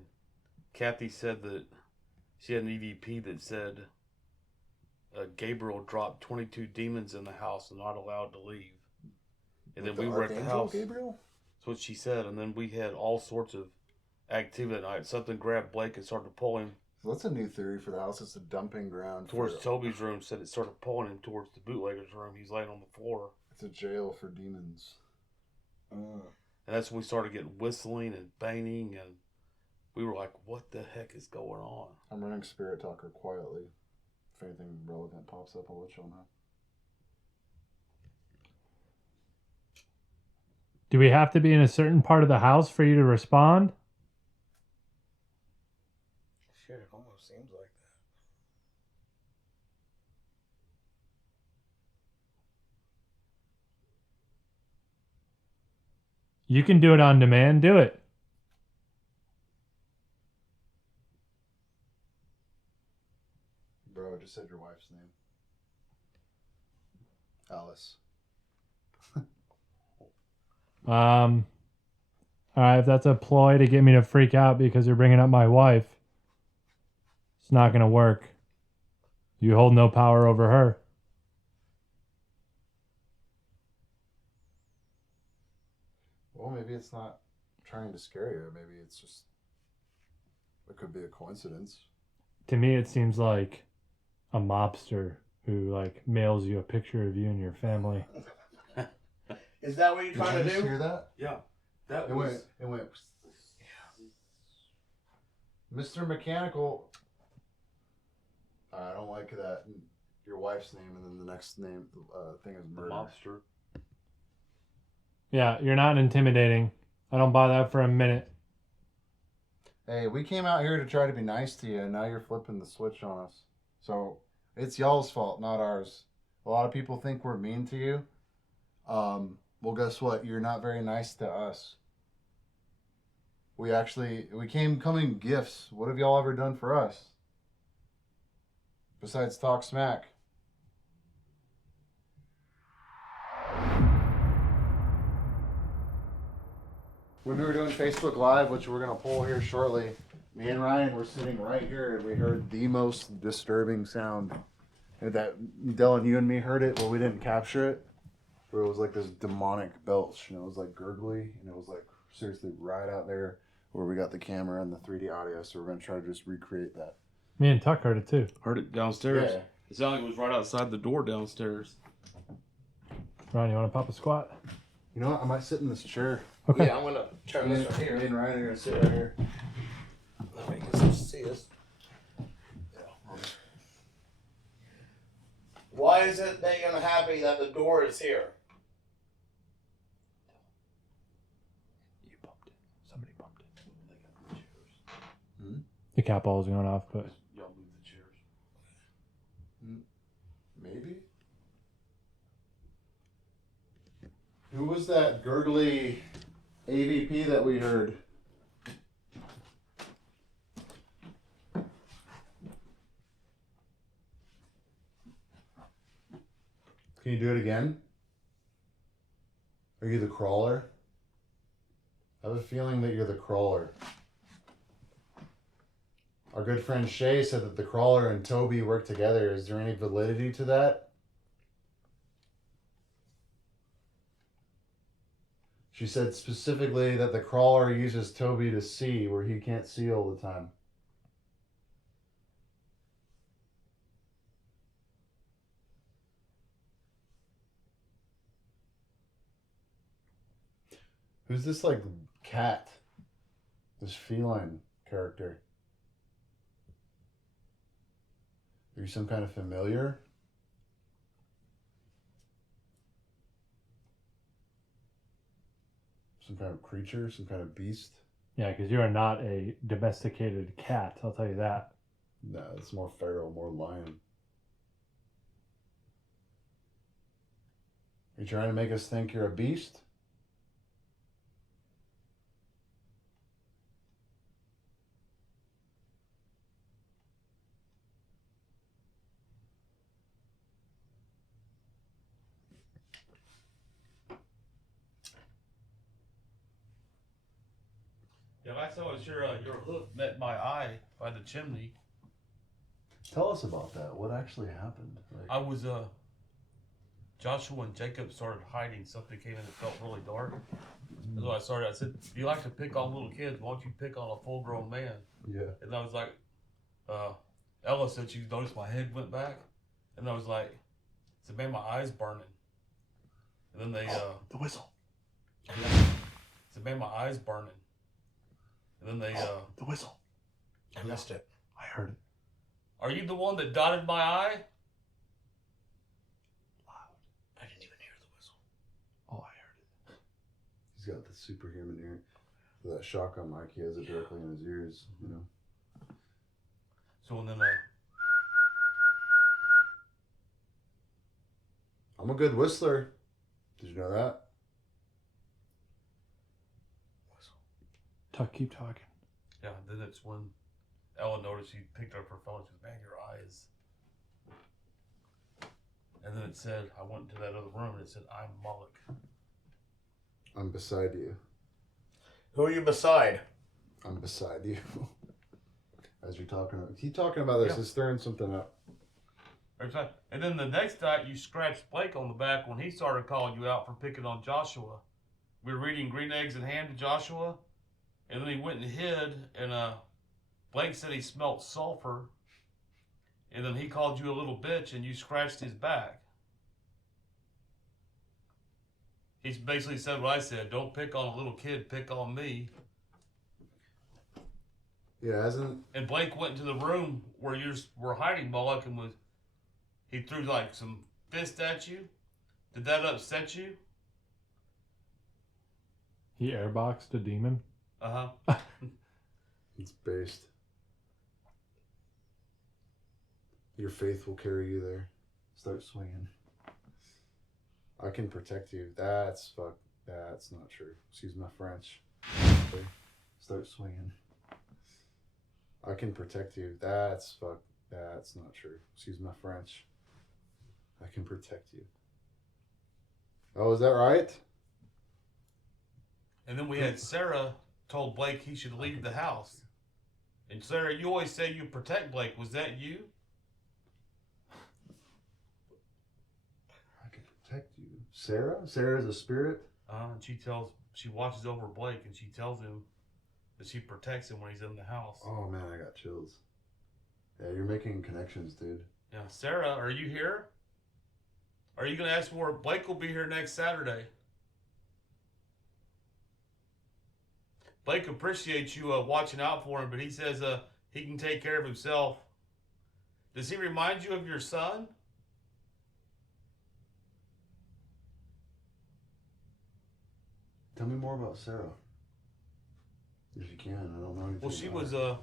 Kathy said that she had an EVP that said Gabriel dropped 22 demons in the house and not allowed to leave. And then we were at the house. Gabriel? That's what she said. And then we had all sorts of activity that night. Something grabbed Blake and started pulling So that's a new theory for the house. It's a dumping ground. towards Toby's room. Said it started pulling him towards the bootlegger's room. He's laying on the floor. It's a jail for demons. And that's when we started getting whistling and banging, and we were like, what the heck is going on? I'm running Spirit Talker quietly. If anything relevant pops up, I'll let y'all know. Do we have to be in a certain part of the house for you to respond? Shit, it almost seems like that. You can do it on demand. Do it. Bro, I just said your wife's name. Alice. All right, if that's a ploy to get me to freak out because you're bringing up my wife, it's not going to work. You hold no power over her. Well, maybe it's not trying to scare you. Maybe it's just... It could be a coincidence. To me, it seems like a mobster who like mails you a picture of you and your family. Is that what you're trying to Did you do? hear that? Yeah. That It was... went... Mr. Mechanical... I don't like that. Your wife's name and then the next name thing is the murder. mobster. Yeah, you're not intimidating. I don't buy that for a minute. Hey, we came out here to try to be nice to you, and now you're flipping the switch on us. So, it's y'all's fault, not ours. A lot of people think we're mean to you. Well, guess what? You're not very nice to us. We came coming gifts. What have y'all ever done for us? Besides talk smack. When we were doing Facebook Live, which we're going to pull here shortly, me and Ryan were sitting right here and we heard the most disturbing sound. And that, Dylan, you and me heard it, but we didn't capture it. Where it was like this demonic belch, and it was like gurgly, and it was like seriously right out there where we got the camera and the 3D audio, so we're going to try to just recreate that. Me and Tuck heard it too. Heard it downstairs. Yeah. It sounded like it was right outside the door downstairs. Ryan, you want to pop a squat? You know what? I might sit in this chair. Okay. Yeah, I'm gonna turn this right Me here. and Ryan are going to sit right here. That way you can see us. Why is it that you're unhappy that the door is here? You bumped it. Somebody bumped it. They got the chairs. The cat ball is going off, but Y'all move the chairs. Maybe. Who was that gurgly AVP that we heard? Can you do it again? Are you the crawler? I have a feeling that you're the crawler. Our good friend Shay said that the crawler and Toby work together. Is there any validity to that? She said specifically that the crawler uses Toby to see where he can't see all the time. Who's this like cat? This feline character? Are you some kind of familiar? Some kind of creature? Some kind of beast? yeah, because you are not a domesticated cat. I'll tell you that. No, it's more feral, more lion. You trying to make us think you're a beast? Yeah, last time I was here, your hoof met my eye by the chimney. Tell us about that. What actually happened? Like, I was, Joshua and Jacob started hiding. Something came in that felt really dark. That's what I started. I said, you like to pick on little kids. Why don't you pick on a full-grown man? yeah. And I was like, Ella said she noticed my head went back. And I was like, I said, man, my eye's burning. And then they, The whistle. I said, man, my eye's burning. And then they, The whistle. I missed it. I heard it. are you the one that dotted my eye? I didn't even hear the whistle. Oh, I heard it. He's got the superhuman ear. That shotgun mic, he has it directly in his ears, you know. So and then, I'm a good whistler. Did you know that? Keep talking. yeah, then it's when Ella noticed she picked up her phone. She said, man, your eyes. And then it said, I went into that other room and it said, I'm Moloch. I'm beside you. Who are you beside? I'm beside you. As you're talking about, keep talking about this. Yeah. It's stirring something up. And then the next night, you scratched Blake on the back when he started calling you out for picking on Joshua. We were reading Green Eggs and Ham to Joshua, and then he went and hid, and Blake said he smelt sulfur, and then he called you a little bitch, and you scratched his back. He basically said what I said, don't pick on a little kid, pick on me. Yeah, hasn't. And Blake went into the room where you were hiding, Moloch, and he threw like some fist at you. Did that upset you? He airboxed a demon. Uh-huh. It's based. Your faith will carry you there. Start swinging. I can protect you. That's not true. Excuse my French. Start swinging. I can protect you. That's not true. Excuse my French. I can protect you. Oh, is that right? And then we had Sarah told Blake he should leave the house. And Sarah, you always say you protect Blake. Was that you? I can protect you. Sarah? Sarah's a spirit? And she watches over Blake and she tells him that she protects him when he's in the house. Oh man, I got chills. Yeah, you're making connections, dude. Yeah, Sarah, are you here? Are you going to ask for Blake will be here next Saturday? Blake appreciates you watching out for him, but he says he can take care of himself. Does he remind you of your son? Tell me more about Sarah. If you can, I don't know anything. Well, she about was her.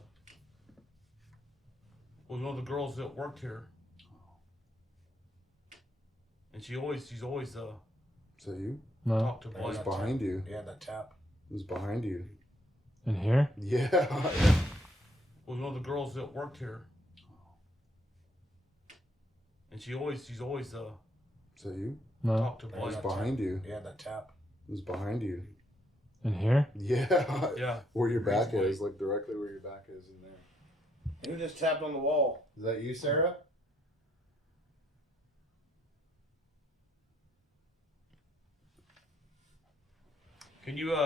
one of the girls that worked here. And she's always Is that you? No. talked to It was Blake. behind you. Yeah, that tap. It was behind you. In here? Yeah. Was one of the girls that worked here. And she's always Is that you? No. talked to It was Blake. behind you. Yeah, that tap. It was behind you. In here? Yeah. Yeah. Where your back Reasonably. is, like directly where your back is in there. Who just tapped on the wall? Is that you, Sarah? Can you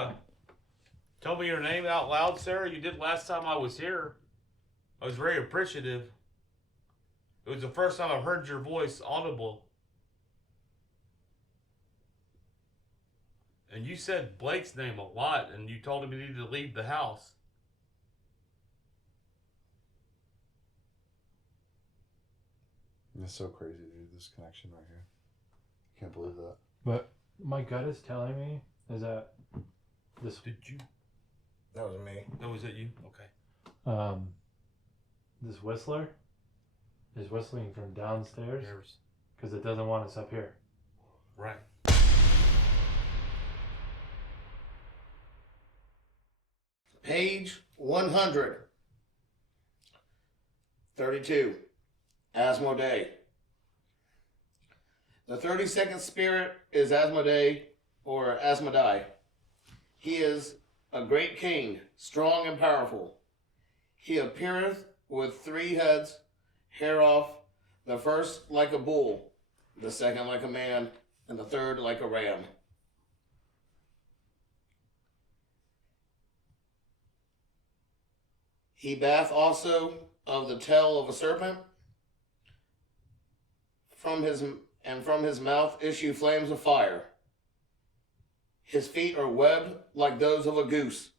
tell me your name out loud, Sarah? You did last time I was here. I was very appreciative. It was the first time I've heard your voice audible. And you said Blake's name a lot, and you told him he needed to leave the house. That's so crazy, dude. This connection right here. Can't believe that. But my gut is telling me is that this Did you? That was me. No, was it you? Okay. this whistler is whistling from downstairs There's, because it doesn't want us up here. right. Page 100. 32. Asmodee. The 32nd spirit is Asmodee or Asmodai. He is a great king, strong and powerful. He appeareth with 3 heads, hair off, the first like a bull, the second like a man, and the third like a ram. He bath also of the tail of a serpent. From his mouth issue flames of fire. His feet are webbed like those of a goose.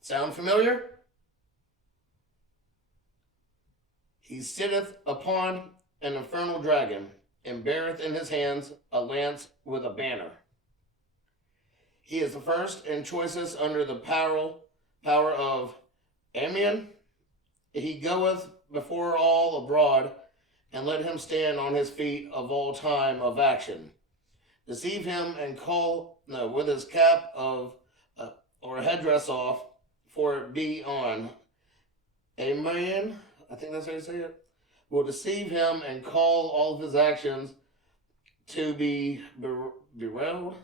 Sound familiar? He sitteth upon an infernal dragon, and beareth in his hands a lance with a banner. He is the first and choicest under the power of Amion. He goeth before all abroad, and let him stand on his feet of all time of action. Deceive him and call with his cap of or headdress off, for it be on. A man, I think that's how you say it, will deceive him and call all of his actions to be derailed.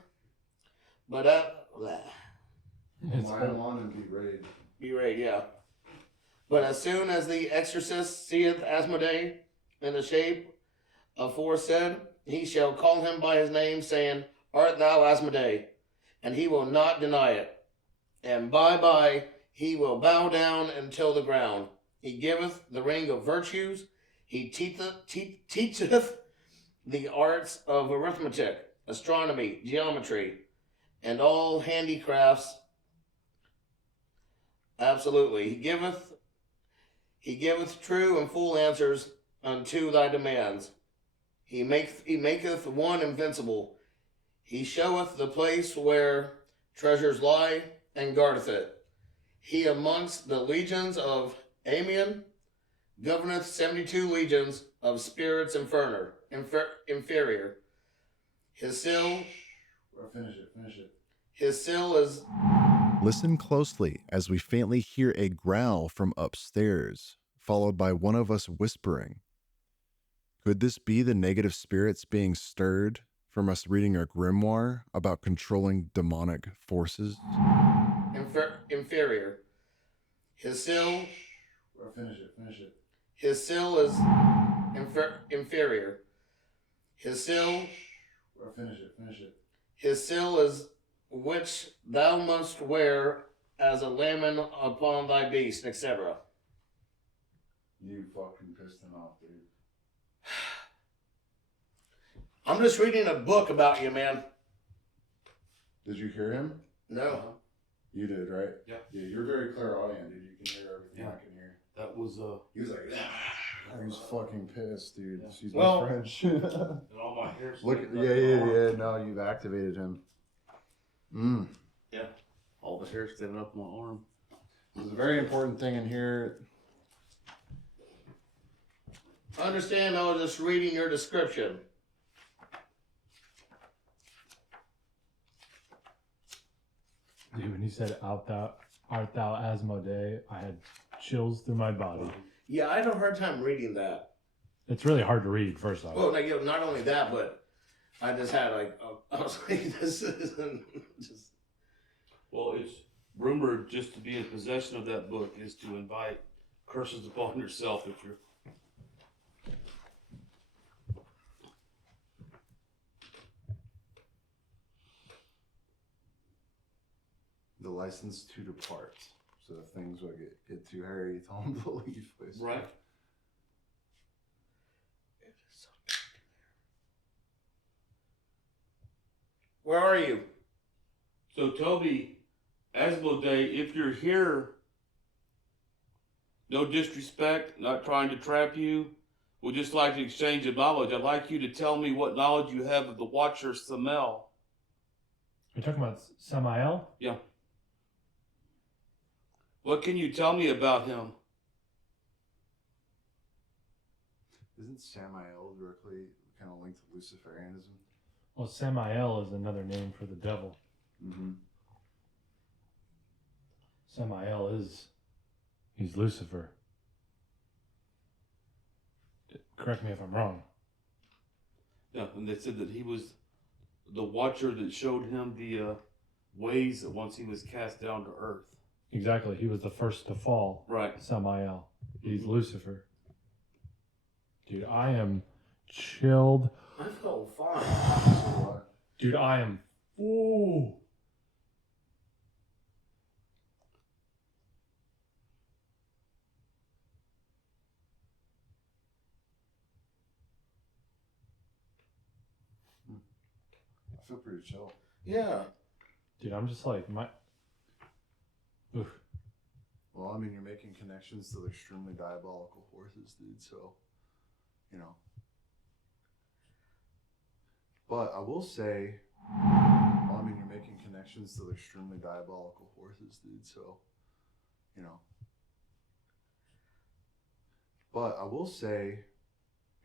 But It's on and be raid. Be raid, yeah. But as soon as the exorcist seeth Asmodee in the shape aforesaid, he shall call him by his name, saying, Art thou Asmodee? And he will not deny it. And by he will bow down until the ground. He giveth the ring of virtues. He teacheth the arts of arithmetic, astronomy, geometry, and all handicrafts. Absolutely. He giveth true and full answers unto thy demands. He maketh one invincible. He showeth the place where treasures lie, and guardeth it. He amongst the legions of Amion governeth 72 legions of spirits inferior. His seal. Finish it. His seal is. Listen closely as we faintly hear a growl from upstairs, followed by one of us whispering. Could this be the negative spirits being stirred from us reading our grimoire about controlling demonic forces? Inferior. His seal. Finish it. His seal is inferior. His seal. Finish it. His seal is which thou must wear as a lamen upon thy beast, etc. You fucking pissed him off, dude. I'm just reading a book about you, man. Did you hear him? No. You did, right? Yeah. Yeah, you're very clairaudient, dude. You can hear everything I can hear. That was He was like, he was fucking pissed, dude. Yeah. Excuse Well- my French. and all my hair. Look, standing up yeah. on my arm. No, you've activated him. Yeah, all the hair standing up my arm. There's a very important thing in here. Understand, I was just reading your description. Dude, when he said, art thou Asmodee, I had chills through my body. Yeah, I had a hard time reading that. It's really hard to read, first off. Well, like, not only that, but I just had I was like, this isn't just. Well, it's rumored just to be in possession of that book is to invite curses upon yourself if you're. The license to depart. So if things will get too hairy, tell them to leave, basically. Right. Where are you? So Toby, Asmodee, if you're here, no disrespect, not trying to trap you, would just like to exchange of knowledge. I'd like you to tell me what knowledge you have of the Watcher Samel. You're talking about Samael? Yeah. What can you tell me about him? Isn't Samael directly kind of linked to Luciferianism? Well, Samael is another name for the devil. Mm-hmm. Samael he's Lucifer. Correct me if I'm wrong. Yeah, and they said that he was the watcher that showed him the ways that once he was cast down to earth. Exactly. He was the first to fall. Right. Samael. He's Lucifer. Dude, I am chilled. I felt fine. Dude, I am. Ooh. I feel pretty chill. Yeah. Dude, I'm just like Oof. Well, I mean, you're making connections to extremely diabolical forces, dude. So, you know. But I will say, well, I mean, you're making connections to extremely diabolical forces, dude. So, you know. But I will say,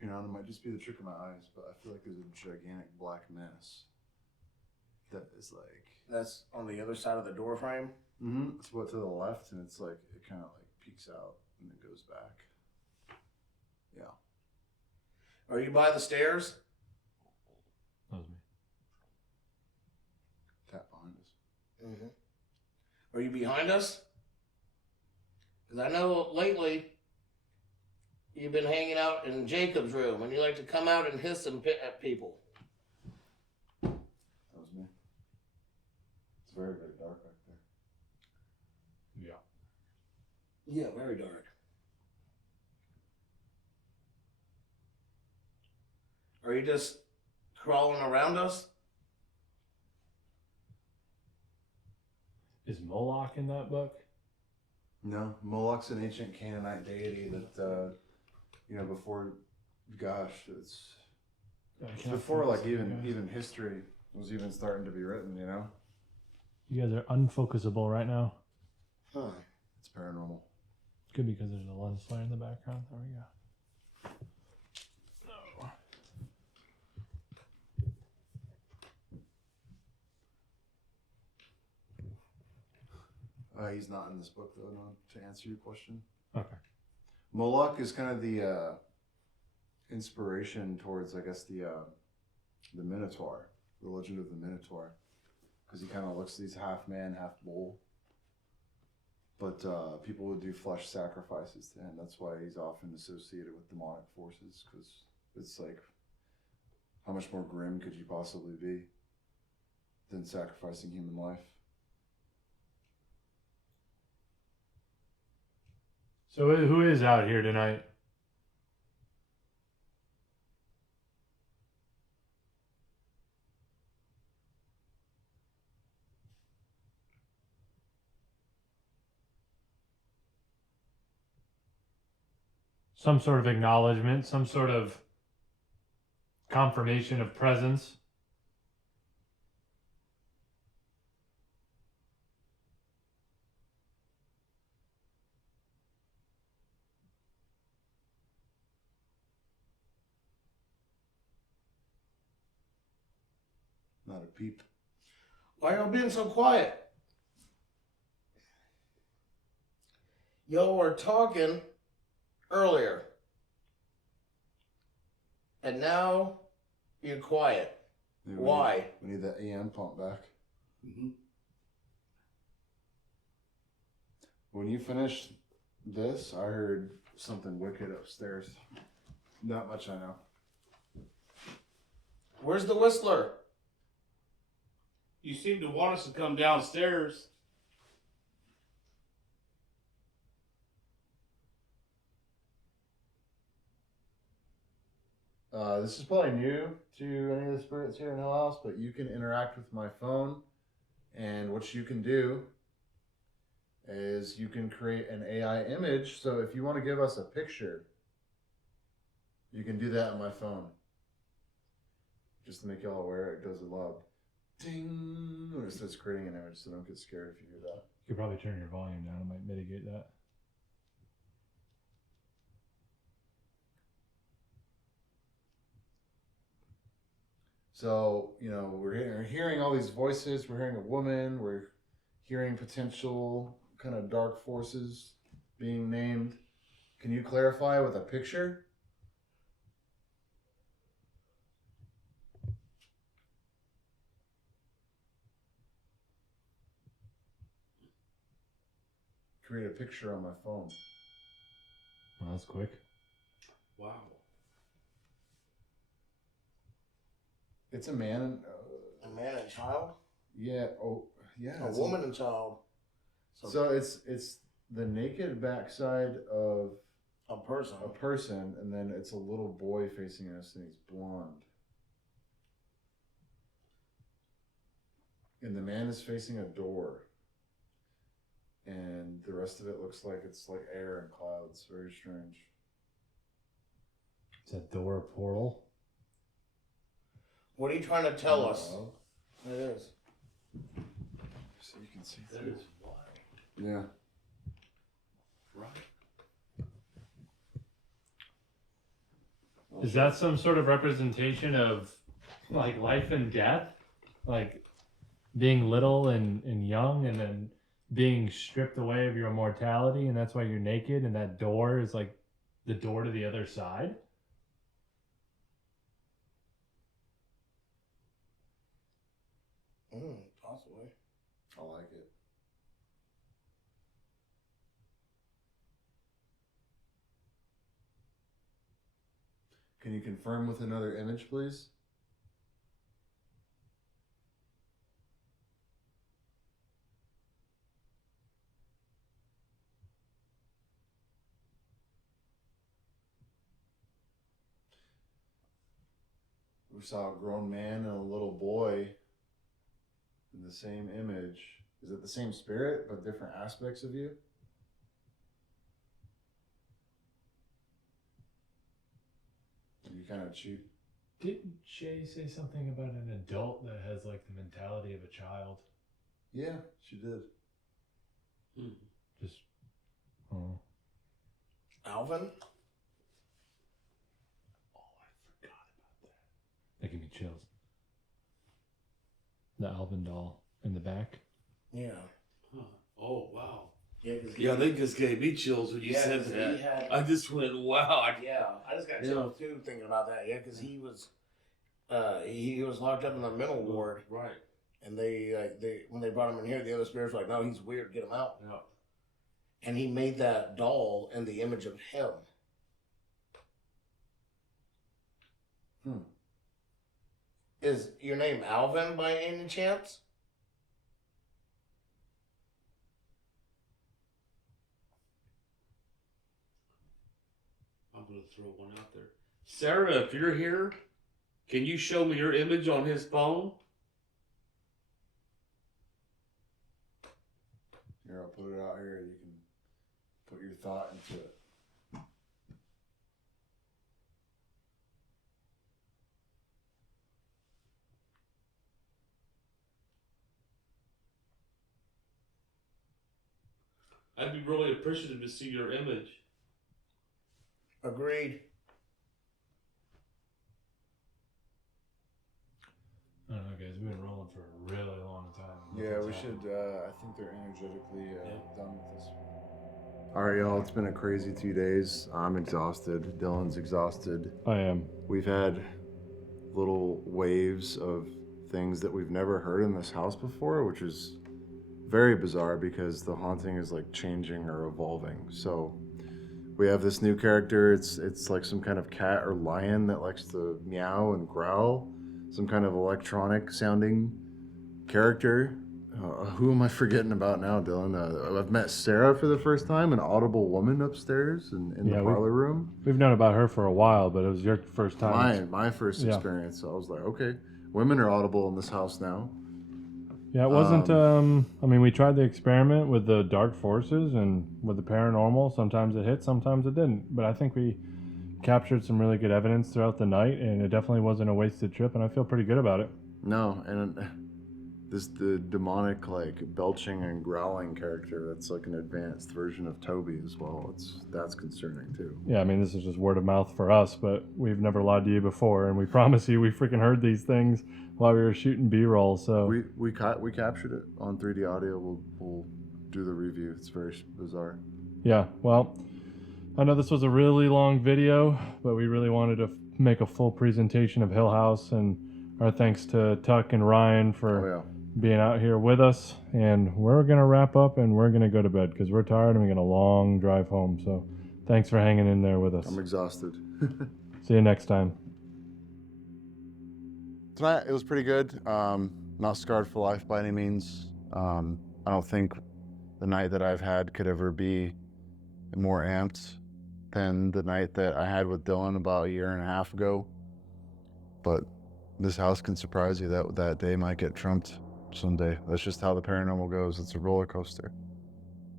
you know, it might just be the trick of my eyes, but I feel like there's a gigantic black menace that is like. That's on the other side of the door frame. Mm-hmm. It's what to the left, and it's like it kind of like peeks out and then goes back. Yeah. Are you by the stairs? That was me. Tap behind us. Mm-hmm. Are you behind us? Because I know lately you've been hanging out in Jacob's room, and you like to come out and hiss at people. That was me. It's very, very dark back there. Yeah. Yeah, very dark. Are you just crawling around us? Is Moloch in that book? No, Moloch's an ancient Canaanite deity that, you know, before, gosh, it's before like even history was even starting to be written, you know? You guys are unfocusable right now. Huh. It's paranormal. Could be because there's a lens flare in the background. There we go. He's not in this book, though, no, to answer your question. Okay. Moloch is kind of the inspiration towards, I guess, the Minotaur, the legend of the Minotaur, because he kind of looks, he's half man, half bull. But people would do flesh sacrifices to him. That's why he's often associated with demonic forces, because it's like, how much more grim could you possibly be than sacrificing human life? So who is out here tonight? Some sort of acknowledgement, some sort of confirmation of presence. Not a peep. Why y'all being so quiet? Y'all were talking earlier. And now you're quiet. Yeah, Why? We need that AM pump back. Mm-hmm. When you finished this, I heard something wicked upstairs. Not much I know. Where's the whistler? You seem to want us to come downstairs. This is probably new to any of the spirits here in Hill House, but you can interact with my phone, and what you can do is you can create an AI image. So if you want to give us a picture, you can do that on my phone. Just to make y'all aware, it does a loud ding when it starts creating an image, so don't get scared if you hear that. You could probably turn your volume down. It might mitigate that. So, you know, we're hearing all these voices. We're hearing a woman. We're hearing potential kind of dark forces being named. Can you clarify with a picture? Create a picture on my phone. Well, that's quick. Wow. It's a man and A man and child? yeah. Oh, yeah. A it's woman and child. So it's the naked backside of A person. a person, and then it's a little boy facing us, and he's blonde. And the man is facing a door, and the rest of it looks like it's like air and clouds. Very strange. Is that door a portal? What are you trying to tell us? It is. So you can see That through. is wild. Yeah. Right. Is that some sort of representation of like life and death? Like being little and young and then being stripped away of your immortality, and that's why you're naked, and that door is like the door to the other side? Possibly. I like it. Can you confirm with another image, please? We saw a grown man and a little boy in the same image. Is it the same spirit but different aspects of you? You kind of cheat. Didn't Shay say something about an adult that has like the mentality of a child? Yeah, she did. Just, oh. Alvin? Oh, I forgot about that. That gave me chills. The Alvin doll in the back. Yeah. Huh. Oh, wow. Yeah, They just gave me chills when you said that. I just went, wow. I just got chills too thinking about that. Yeah, because he was locked up in the mental ward, Right. and they when they brought him in here, the other spirits were like, "No, he's weird. Get him out." Yeah. And he made that doll in the image of him. Is your name Alvin by any chance? I'm going to throw one out there. Sarah, if you're here, can you show me your image on his phone? Here, I'll put it out here. You can put your thought into it. I'd be really appreciative to see your image. Agreed. I don't know, guys. We've been rolling for a really long time. Yeah, we should. I think they're energetically done with this. All right, y'all. It's been a crazy 2 days. I'm exhausted. Dylan's exhausted. I am. We've had little waves of things that we've never heard in this house before, which is very bizarre because the haunting is like changing or evolving. So we have this new character. It's like some kind of cat or lion that likes to meow and growl. Some kind of electronic sounding character. Who am I forgetting about now, Dylan? I've met Sarah for the first time, an audible woman upstairs in the parlor room. We've known about her for a while, but it was your first time. My first experience. So I was like, okay, women are audible in this house now. Yeah, it wasn't. I mean, we tried the experiment with the dark forces and with the paranormal. Sometimes it hit, sometimes it didn't. But I think we captured some really good evidence throughout the night, and it definitely wasn't a wasted trip. And I feel pretty good about it. No, and the demonic like belching and growling character. That's like an advanced version of Toby as well. That's concerning too. Yeah, I mean, this is just word of mouth for us, but we've never lied to you before, and we promise you, we freaking heard these things while we were shooting B-roll. So we captured it on 3D audio. We'll do the review. It's very bizarre. Yeah, well, I know this was a really long video, but we really wanted to make a full presentation of Hill House, and our thanks to Tuck and Ryan for being out here with us. And we're going to wrap up and we're going to go to bed because we're tired and we got a long drive home. So thanks for hanging in there with us. I'm exhausted. See you next time. Tonight, it was pretty good. Not scarred for life by any means. I don't think the night that I've had could ever be more amped than the night that I had with Dylan about a year and a half ago. But this house can surprise you. That day might get trumped someday. That's just how the paranormal goes. It's a roller coaster.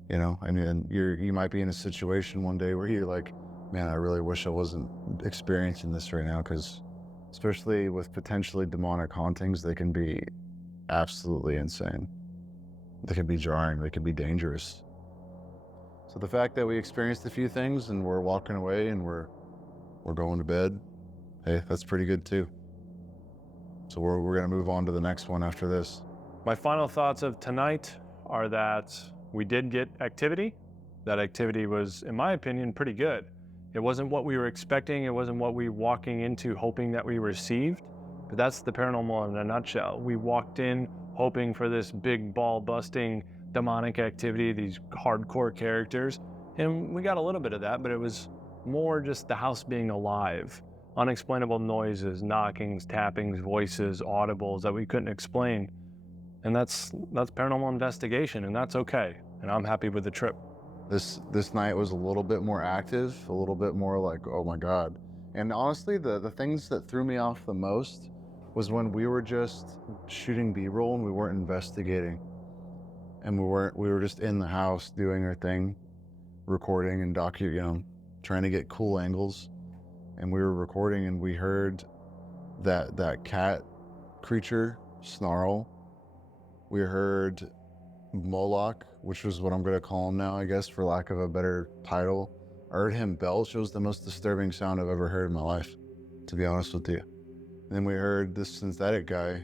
You know, I mean, you might be in a situation one day where you're like, man, I really wish I wasn't experiencing this right now, because especially with potentially demonic hauntings, they can be absolutely insane. They can be jarring, they can be dangerous. So the fact that we experienced a few things and we're walking away and we're going to bed, hey, that's pretty good too. So we're gonna move on to the next one after this. My final thoughts of tonight are that we did get activity. That activity was, in my opinion, pretty good. It wasn't what we were expecting. It wasn't what we were walking into hoping that we received. But that's the paranormal in a nutshell. We walked in hoping for this big ball-busting demonic activity, these hardcore characters, and we got a little bit of that, but it was more just the house being alive. Unexplainable noises, knockings, tappings, voices, audibles that we couldn't explain. And that's paranormal investigation, and that's okay. And I'm happy with the trip. This night was a little bit more active, a little bit more like, oh my God. And honestly, the things that threw me off the most was when we were just shooting B-roll and we weren't investigating. And we were just in the house doing our thing, recording and trying to get cool angles. And we were recording and we heard that cat creature snarl. We heard Moloch, which was what I'm going to call him now, I guess, for lack of a better title. I heard him belch. It was the most disturbing sound I've ever heard in my life, to be honest with you. And then we heard this synthetic guy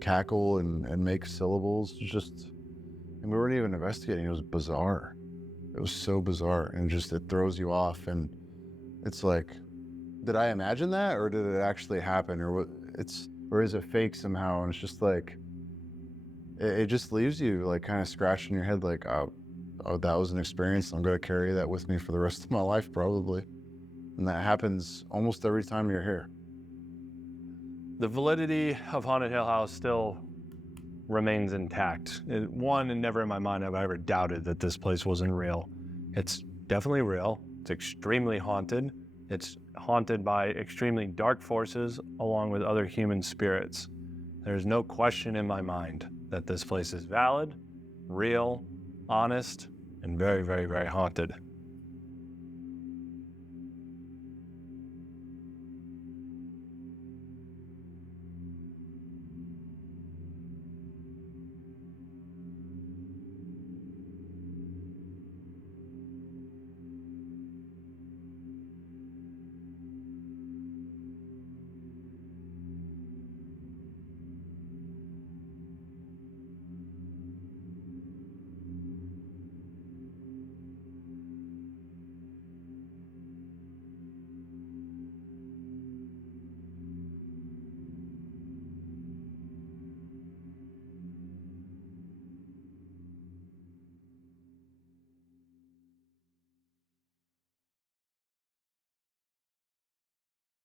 cackle and make syllables. And we weren't even investigating. It was bizarre. It was so bizarre, and it throws you off. And it's like, did I imagine that, or did it actually happen, or is it fake somehow? And it's just like, it just leaves you like kind of scratching your head, like, oh, that was an experience. I'm going to carry that with me for the rest of my life, probably. And that happens almost every time you're here. The validity of Haunted Hill House still remains intact. One, and never in my mind have I ever doubted that this place wasn't real. It's definitely real. It's extremely haunted. It's haunted by extremely dark forces along with other human spirits. There's no question in my mind that this place is valid, real, honest, and very, very, very haunted.